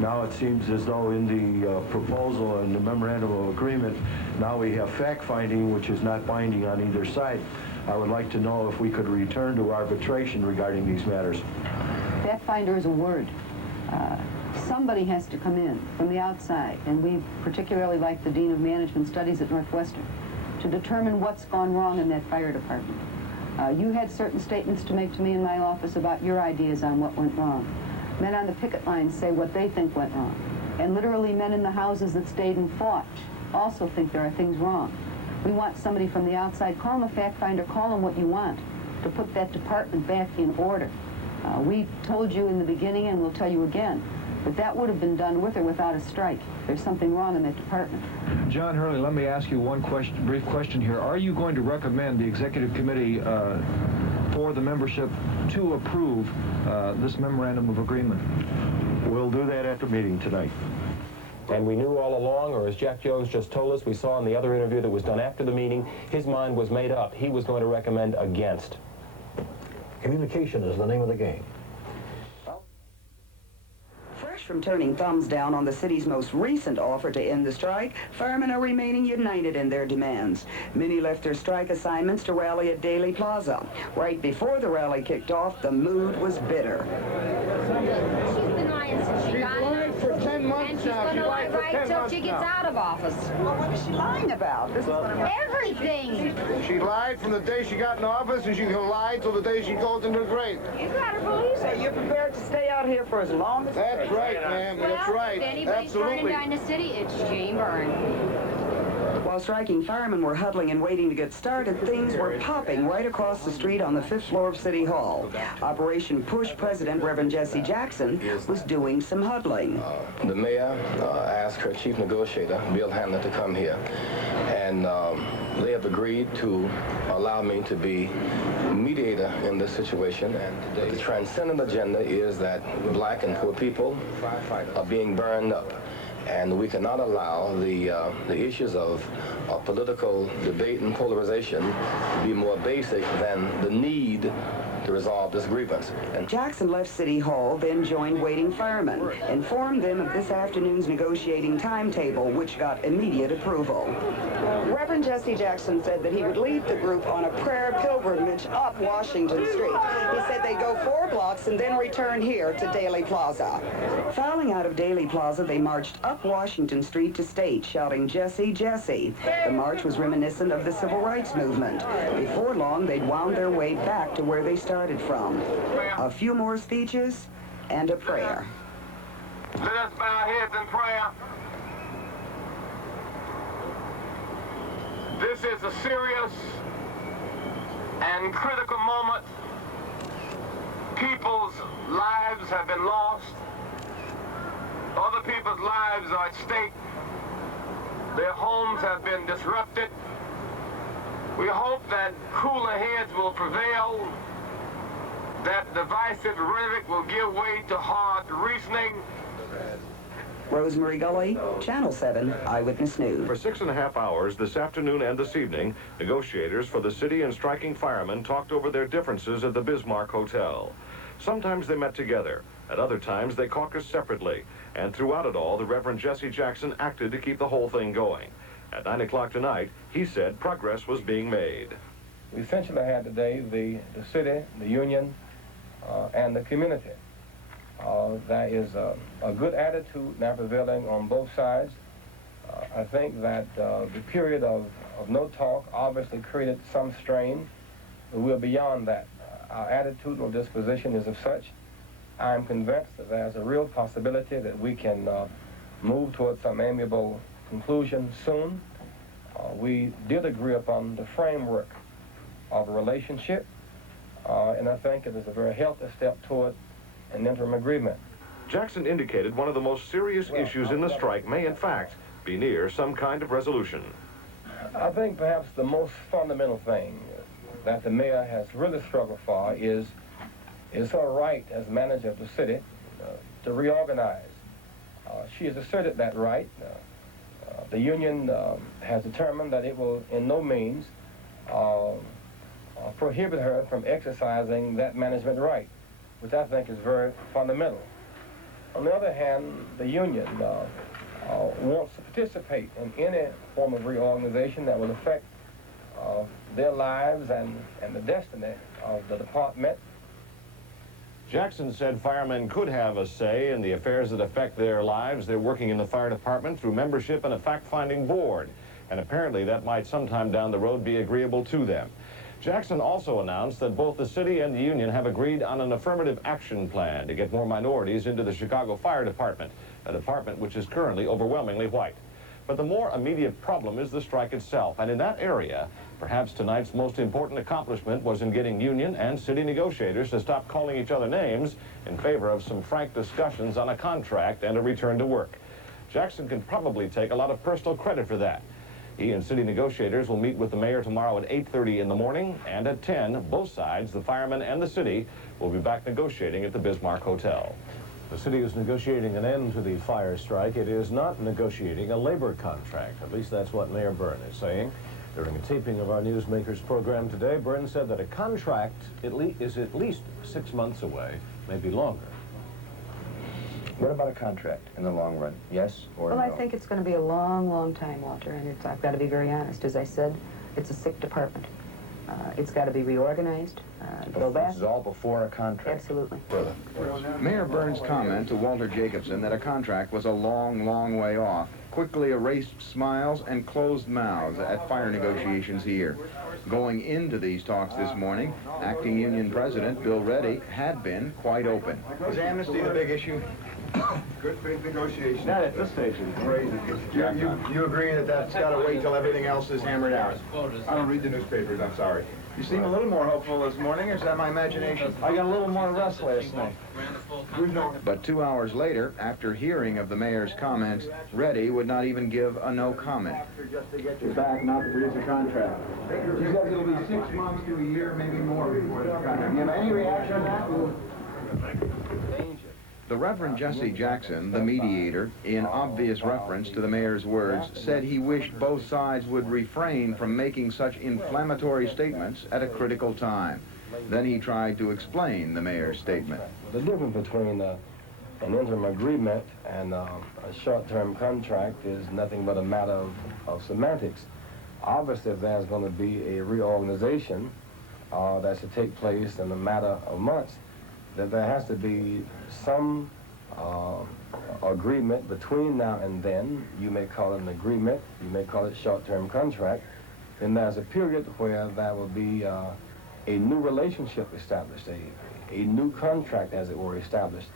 Now it seems as though in the proposal and the memorandum of agreement, now we have fact-finding, which is not binding on either side. I would like to know if we could return to arbitration regarding these matters. Fact finder is a word. Somebody has to come in from the outside, and we particularly like the Dean of Management Studies at Northwestern, to determine what's gone wrong in that fire department. You had certain statements to make to me in my office about your ideas on what went wrong. Men on the picket lines say what they think went wrong. And literally men in the houses that stayed and fought also think there are things wrong. We want somebody from the outside. Call them a fact finder, call them what you want, to put that department back in order. We told you in the beginning, and we'll tell you again, but that would have been done with or without a strike. There's something wrong in that department. John Hurley, let me ask you one brief question here. Are you going to recommend the executive committee for the membership to approve this memorandum of agreement? We'll do that at the meeting tonight. And we knew all along, or as Jack Jones just told us, we saw in the other interview that was done after the meeting, his mind was made up. He was going to recommend against. Communication is the name of the game. Fresh from turning thumbs down on the city's most recent offer to end the strike, firemen are remaining united in their demands. Many left their strike assignments to rally at Daley Plaza. Right before the rally kicked off, the mood was bitter. She's been lying since she got lying for 10 months and she's now. going to lie right till she gets out of office. Well, what is she lying about? Everything. She lied from the day she got in office, and she's going to lie till the day she goes into the grave. You got her believe So you're prepared to stay out here for as long as... That's right, ma'am. That's right. If anybody's burning down the city, it's Jane Byrne. While striking firemen were huddling and waiting to get started, things were popping right across the street on the 5th floor of City Hall. Operation Push President Reverend Jesse Jackson was doing some huddling. The mayor asked her chief negotiator, Bill Handler, to come here. And they have agreed to allow me to be mediator in this situation. And the transcendent agenda is that black and poor people are being burned up. And we cannot allow the issues of political debate and polarization to be more basic than the need to resolve this grievance. And Jackson left City Hall, then joined waiting firemen, informed them of this afternoon's negotiating timetable, which got immediate approval. Reverend Jesse Jackson said that he would lead the group on a prayer pilgrimage up Washington Street. He said they'd go 4 blocks and then return here to Daley Plaza. Filing out of Daley Plaza, they marched up Washington Street to State, shouting, "Jesse, Jesse." The march was reminiscent of the Civil Rights Movement. Before long, they'd wound their way back to where they started from. A few more speeches and a prayer. Let us bow our heads in prayer. This is a serious and critical moment. People's lives have been lost. Other people's lives are at stake. Their homes have been disrupted. We hope that cooler heads will prevail, that divisive rhetoric will give way to hard reasoning, Rosemary Gully, Channel 7 Eyewitness News. For 6.5 hours this afternoon and this evening, negotiators for the city and striking firemen talked over their differences at the Bismarck Hotel. Sometimes they met together. At other times, they caucused separately. And throughout it all, the Reverend Jesse Jackson acted to keep the whole thing going. At 9 o'clock tonight, he said progress was being made. We essentially had today the city, the union, and the community. There is a good attitude now prevailing on both sides. I think that the period of no talk obviously created some strain, but we're beyond that. Our attitudinal disposition is of such. I am convinced that there's a real possibility that we can move towards some amiable conclusion soon. We did agree upon the framework of a relationship, and I think it is a very healthy step toward an interim agreement. Jackson indicated one of the most serious issues in the strike may, in fact, be near some kind of resolution. I think perhaps the most fundamental thing that the mayor has really struggled for is her right as manager of the city to reorganize. She has asserted that right. The union has determined that it will in no means prohibit her from exercising that management right, which I think is very fundamental. On the other hand, the union wants to participate in any form of reorganization that will affect their lives and the destiny of the department. Jackson said firemen could have a say in the affairs that affect their lives. They're working in the fire department through membership in a fact-finding board, and apparently that might sometime down the road be agreeable to them. Jackson also announced that both the city and the union have agreed on an affirmative action plan to get more minorities into the Chicago Fire Department, a department which is currently overwhelmingly white. But the more immediate problem is the strike itself, and in that area, perhaps tonight's most important accomplishment was in getting union and city negotiators to stop calling each other names in favor of some frank discussions on a contract and a return to work. Jackson can probably take a lot of personal credit for that. He and city negotiators will meet with the mayor tomorrow at 8:30 in the morning, and at 10, both sides, the firemen and the city, will be back negotiating at the Bismarck Hotel. The city is negotiating an end to the fire strike. It is not negotiating a labor contract. At least that's what Mayor Byrne is saying. During a taping of our Newsmakers program today, Byrne said that a contract is at least 6 months away, maybe longer. What about a contract in the long run? Yes or no? Well, I think it's going to be a long, long time, Walter, and I've got to be very honest. As I said, it's a sick department. It's got to be reorganized. This is all before a contract. Absolutely. Further. Mayor Byrne's comment to Walter Jacobson that a contract was a long, long way off quickly erased smiles and closed mouths at fire negotiations here. Going into these talks this morning, acting union president Bill Reddy had been quite open. Is amnesty the big issue? Good faith negotiation. Not at this stage. You agree that that's got to wait till everything else is hammered out? I don't read the newspapers, I'm sorry. You seem a little more hopeful this morning, or is that my imagination? I got a little more rest last night. But 2 hours later, after hearing of the mayor's comments, Reddy would not even give a no comment. You're back not to produce a contract. You said it'll be 6 months to a year, maybe more before the contract. You have any reaction on that? The Reverend Jesse Jackson, the mediator, in obvious reference to the mayor's words, said he wished both sides would refrain from making such inflammatory statements at a critical time. Then he tried to explain the mayor's statement. The difference between an interim agreement and a short-term contract is nothing but a matter of semantics. Obviously, if there's going to be a reorganization that should take place in a matter of months, that there has to be some agreement between now and then. You may call it an agreement, you may call it short-term contract. Then there's a period where there will be a new relationship established, a new contract, as it were, established.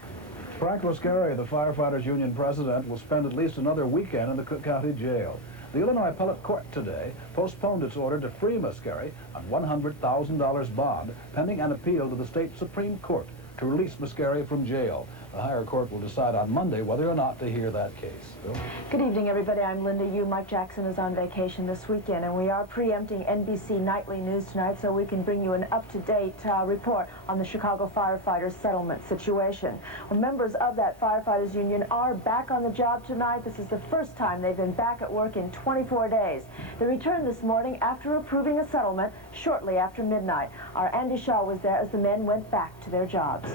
Frank Muscari, the Firefighters Union president, will spend at least another weekend in the Cook County Jail. The Illinois Appellate Court today postponed its order to free Muscari on $100,000 bond pending an appeal to the state Supreme Court to release Muscari from jail. The higher court will decide on Monday whether or not to hear that case. Bill? Good evening, everybody. I'm Linda Yu. Mike Jackson is on vacation this weekend, and we are preempting NBC Nightly News tonight so we can bring you an up-to-date report on the Chicago Firefighters settlement situation. Well, members of that Firefighters Union are back on the job tonight. This is the first time they've been back at work in 24 days. They returned this morning after approving a settlement shortly after midnight. Our Andy Shaw was there as the men went back to their jobs.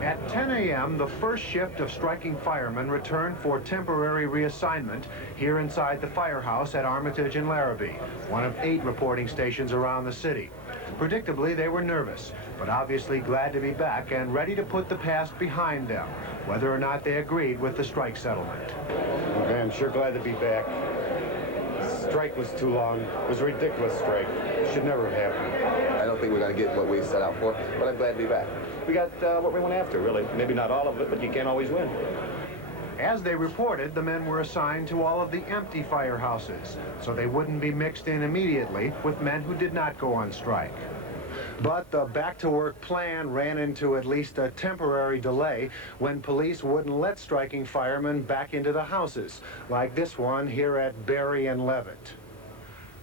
At 10 a.m., the first shift of striking firemen returned for temporary reassignment here inside the firehouse at Armitage and Larrabee, one of 8 reporting stations around the city. Predictably, they were nervous, but obviously glad to be back and ready to put the past behind them, whether or not they agreed with the strike settlement. Okay, I'm sure glad to be back. The strike was too long. It was a ridiculous strike. It should never have happened. I don't think we're going to get what we set out for, but I'm glad to be back. We got what we went after, really. Maybe not all of it, but you can't always win. As they reported, the men were assigned to all of the empty firehouses, so they wouldn't be mixed in immediately with men who did not go on strike. But the back-to-work plan ran into at least a temporary delay when police wouldn't let striking firemen back into the houses, like this one here at Berry and Levitt.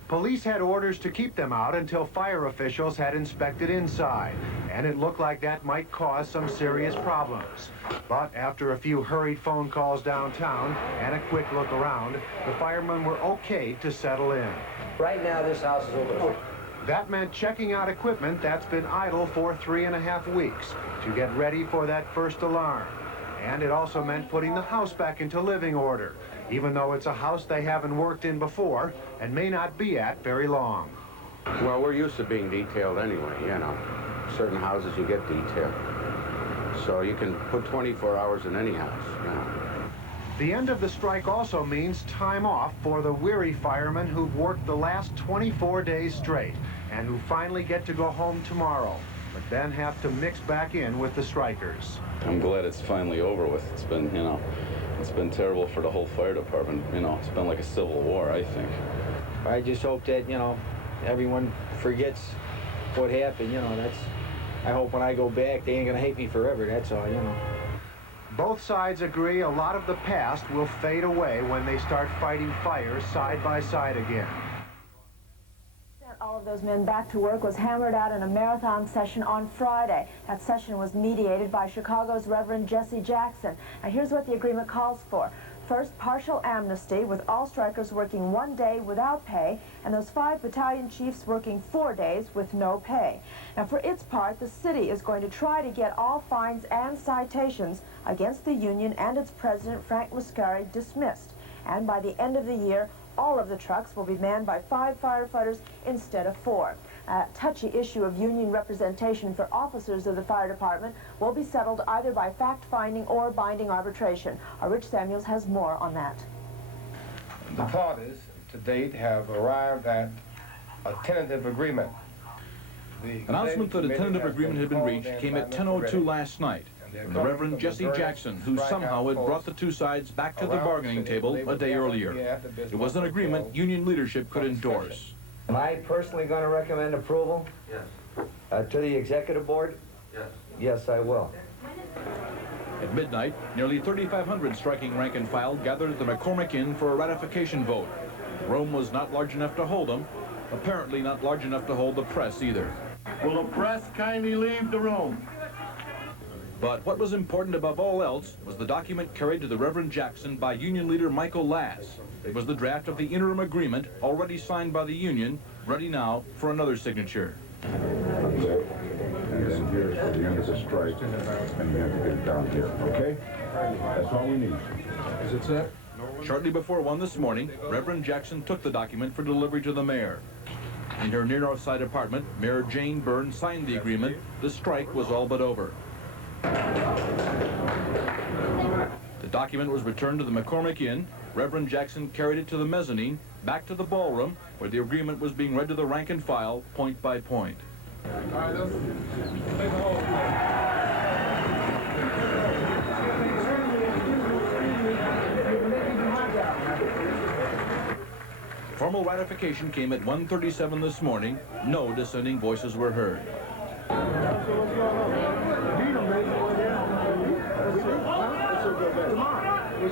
Police had orders to keep them out until fire officials had inspected inside, and it looked like that might cause some serious problems. But after a few hurried phone calls downtown and a quick look around, the firemen were okay to settle in. Right now, this house is open. That meant checking out equipment that's been idle for 3.5 weeks to get ready for that first alarm. And it also meant putting the house back into living order, even though it's a house they haven't worked in before and may not be at very long. Well, we're used to being detailed anyway, you know. Certain houses you get detailed. So you can put 24 hours in any house, you know. The end of the strike also means time off for the weary firemen who've worked the last 24 days straight and who finally get to go home tomorrow, but then have to mix back in with the strikers. I'm glad it's finally over with. It's been, you know, it's been terrible for the whole fire department. You know, it's been like a civil war, I think. I just hope that, you know, everyone forgets what happened, you know. I hope when I go back, they ain't gonna hate me forever, that's all, you know. Both sides agree a lot of the past will fade away when they start fighting fires side by side again. All of those men back to work was hammered out in a marathon session on Friday. That session was mediated by Chicago's Reverend Jesse Jackson. Now here's what the agreement calls for. First, partial amnesty with all strikers working 1 day without pay and those 5 battalion chiefs working 4 days with no pay. Now for its part, the city is going to try to get all fines and citations against the union and its president, Frank Muscari, dismissed. And by the end of the year, all of the trucks will be manned by 5 firefighters instead of 4. A touchy issue of union representation for officers of the fire department will be settled either by fact-finding or binding arbitration. Rich Samuels has more on that. The parties to date have arrived at a tentative agreement. The announcement that a tentative agreement had been reached came at 10:02 last night. And the Reverend Jesse Jackson, who somehow had brought the two sides back to the bargaining table a day earlier. It was an agreement union leadership could endorse. Am I personally going to recommend approval? Yes. To the executive board? Yes. Yes, I will. At midnight, nearly 3,500 striking rank and file gathered at the McCormick Inn for a ratification vote. The room was not large enough to hold them, apparently not large enough to hold the press either. Will the press kindly leave the room? But what was important above all else was the document carried to the Reverend Jackson by union leader Michael Lass. It was the draft of the interim agreement already signed by the union, ready now for another signature. And then here's for the end of the strike, and you have to get it down here, okay? That's all we need. Is it set? Shortly before 1 this morning, Reverend Jackson took the document for delivery to the mayor. In her near North Side apartment, Mayor Jane Byrne signed the agreement. The strike was all but over. The document was returned to the McCormick Inn. Reverend Jackson carried it to the mezzanine, back to the ballroom, where the agreement was being read to the rank and file, point by point. Formal ratification came at 1:37 this morning. No dissenting voices were heard.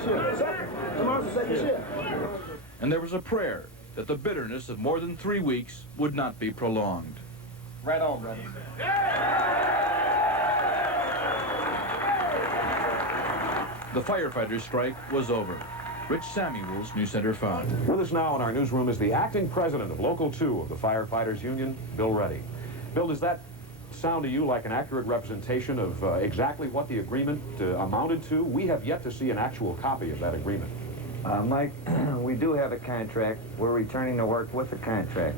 second shift. Tomorrow's the second shift. And there was a prayer that the bitterness of more than 3 weeks would not be prolonged. Right on, brother. The firefighters' strike was over. Rich Samuels, News Center 5. With us now in our newsroom is the acting president of Local 2 of the Firefighters Union, Bill Reddy. Bill, does that sound to you like an accurate representation of exactly what the agreement amounted to? We have yet to see an actual copy of that agreement. Mike, we do have a contract. We're returning to work with the contract.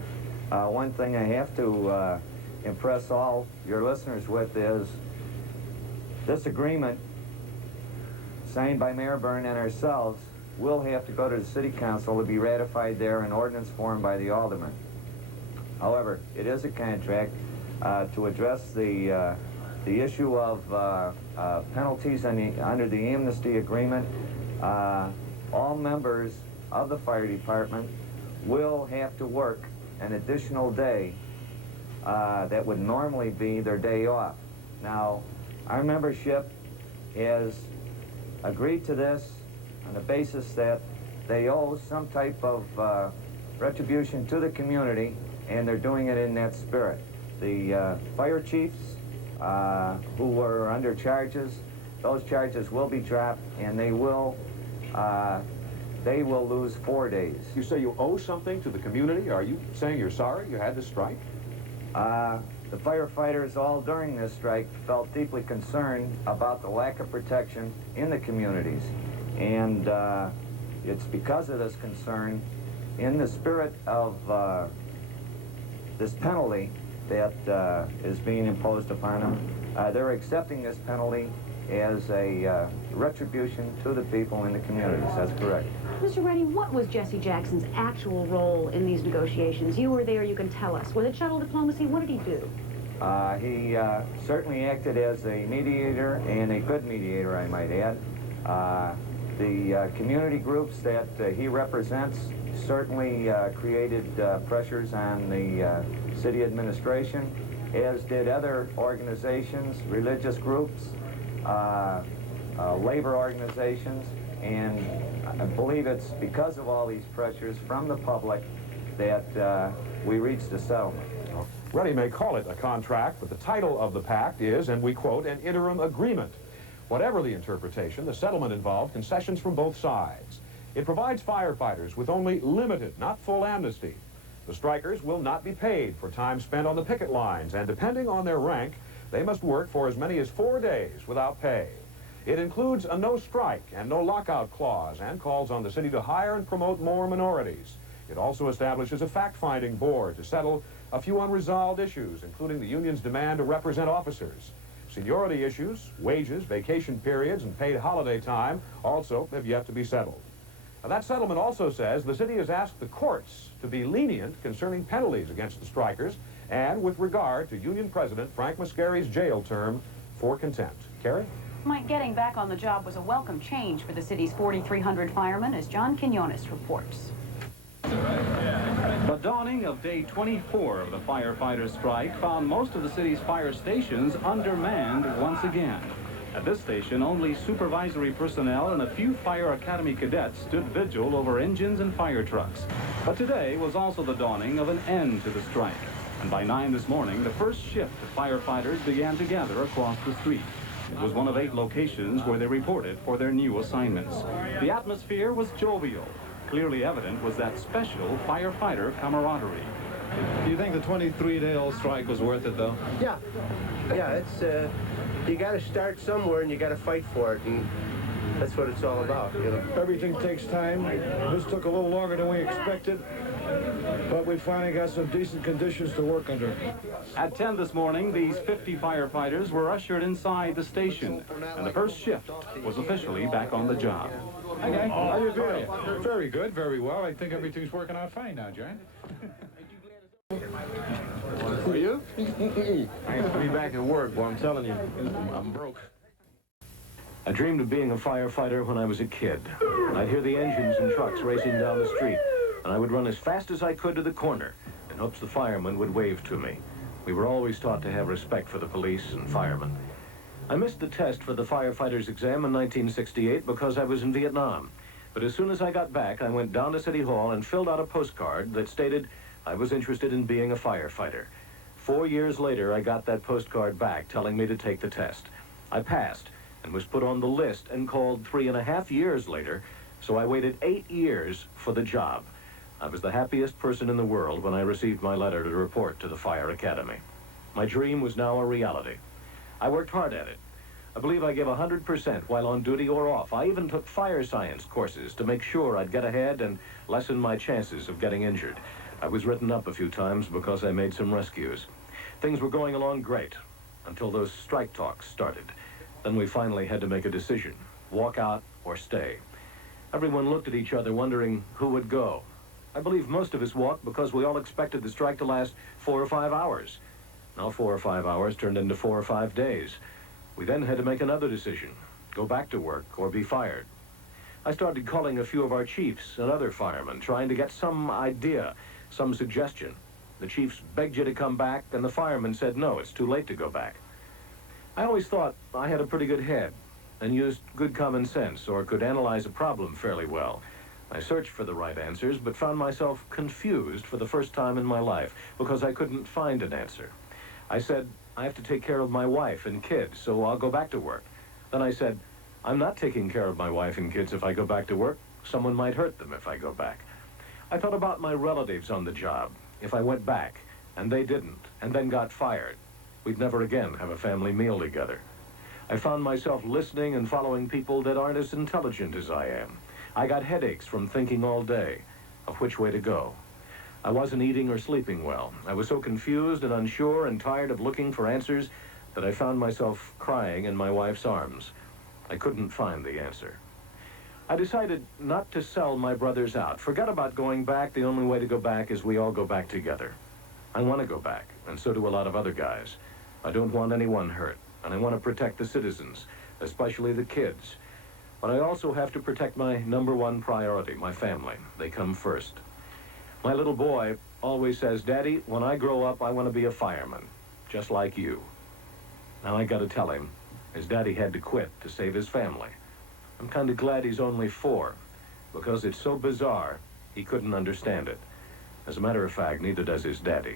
One thing I have to impress all your listeners with is this agreement, signed by Mayor Byrne and ourselves, will have to go to the City Council to be ratified there in ordinance form by the aldermen. However, it is a contract to address the issue of penalties under the amnesty agreement. All members of the fire department will have to work an additional day that would normally be their day off. Now, our membership has agreed to this on the basis that they owe some type of retribution to the community, and they're doing it in that spirit. The fire chiefs who were under charges, those charges will be dropped, and they will lose 4 days. You say you owe something to the community? Are you saying you're sorry you had this strike? The firefighters all during this strike felt deeply concerned about the lack of protection in the communities. And it's because of this concern, in the spirit of this penalty that is being imposed upon them, they're accepting this penalty as a retribution to the people in the communities. That's correct. Mr. Reddy, what was Jesse Jackson's actual role in these negotiations? You were there, you can tell us. Was it shuttle diplomacy? What did he do? He certainly acted as a mediator, and a good mediator, I might add. The community groups that he represents certainly created pressures on the city administration, as did other organizations, religious groups, labor organizations, and I believe it's because of all these pressures from the public that we reached a settlement. Reddy may call it a contract, but the title of the pact is, and we quote, an interim agreement. Whatever the interpretation, the settlement involved concessions from both sides. It provides firefighters with only limited, not full amnesty. The strikers will not be paid for time spent on the picket lines, and depending on their rank, they must work for as many as 4 days without pay. It includes a no strike and no lockout clause and calls on the city to hire and promote more minorities. It also establishes a fact-finding board to settle a few unresolved issues, including the union's demand to represent officers. Seniority issues, wages, vacation periods, and paid holiday time also have yet to be settled. Now, that settlement also says the city has asked the courts to be lenient concerning penalties against the strikers and with regard to Union President Frank Mascari's jail term for contempt. Carrie? Mike, getting back on the job was a welcome change for the city's 4,300 firemen, as John Quinones reports. The dawning of day 24 of the firefighters' strike found most of the city's fire stations undermanned once again. At this station, only supervisory personnel and a few fire academy cadets stood vigil over engines and fire trucks. But today was also the dawning of an end to the strike. And by 9 this morning, the first shift of firefighters began to gather across the street. It was one of 8 locations where they reported for their new assignments. The atmosphere was jovial. Clearly evident was that special firefighter camaraderie. Do you think the 23-day-old strike was worth it, though? Yeah, it's, you got to start somewhere and you got to fight for it, and that's what it's all about, you know. Everything takes time. This took a little longer than we expected, but we finally got some decent conditions to work under. At 10 this morning, these 50 firefighters were ushered inside the station, and the first shift was officially back on the job. Okay, how you feeling? Very good, very well. I think everything's working out fine now, John. Who are you? I have to be back at work, boy, I'm telling you. I'm broke. I dreamed of being a firefighter when I was a kid. I'd hear the engines and trucks racing down the street, and I would run as fast as I could to the corner in hopes the firemen would wave to me. We were always taught to have respect for the police and firemen. I missed the test for the firefighter's exam in 1968 because I was in Vietnam. But as soon as I got back, I went down to City Hall and filled out a postcard that stated I was interested in being a firefighter. 4 years later, I got that postcard back telling me to take the test. I passed and was put on the list and called 3.5 years later, so I waited 8 years for the job. I was the happiest person in the world when I received my letter to report to the Fire Academy. My dream was now a reality. I worked hard at it. I believe I gave 100% while on duty or off. I even took fire science courses to make sure I'd get ahead and lessen my chances of getting injured. I was written up a few times because I made some rescues. Things were going along great until those strike talks started. Then we finally had to make a decision, walk out or stay. Everyone looked at each other wondering who would go. I believe most of us walked because we all expected the strike to last 4 or 5 hours. Now 4 or 5 hours turned into 4 or 5 days. We then had to make another decision, go back to work or be fired. I started calling a few of our chiefs and other firemen, trying to get some idea, some suggestion. The chiefs begged you to come back, and the firemen said, no, it's too late to go back. I always thought I had a pretty good head and used good common sense or could analyze a problem fairly well. I searched for the right answers, but found myself confused for the first time in my life because I couldn't find an answer. I said, I have to take care of my wife and kids, so I'll go back to work. Then I said, I'm not taking care of my wife and kids if I go back to work. Someone might hurt them if I go back. I thought about my relatives on the job. If I went back, and they didn't, and then got fired, we'd never again have a family meal together. I found myself listening and following people that aren't as intelligent as I am. I got headaches from thinking all day of which way to go. I wasn't eating or sleeping well. I was so confused and unsure and tired of looking for answers that I found myself crying in my wife's arms. I couldn't find the answer. I decided not to sell my brothers out. Forget about going back. The only way to go back is we all go back together. I want to go back, and so do a lot of other guys. I don't want anyone hurt, and I want to protect the citizens, especially the kids. But I also have to protect my #1 priority, my family. They come first. My little boy always says, Daddy, when I grow up, I want to be a fireman, just like you. Now I got to tell him, his daddy had to quit to save his family. I'm kind of glad he's only 4, because it's so bizarre, he couldn't understand it. As a matter of fact, neither does his daddy.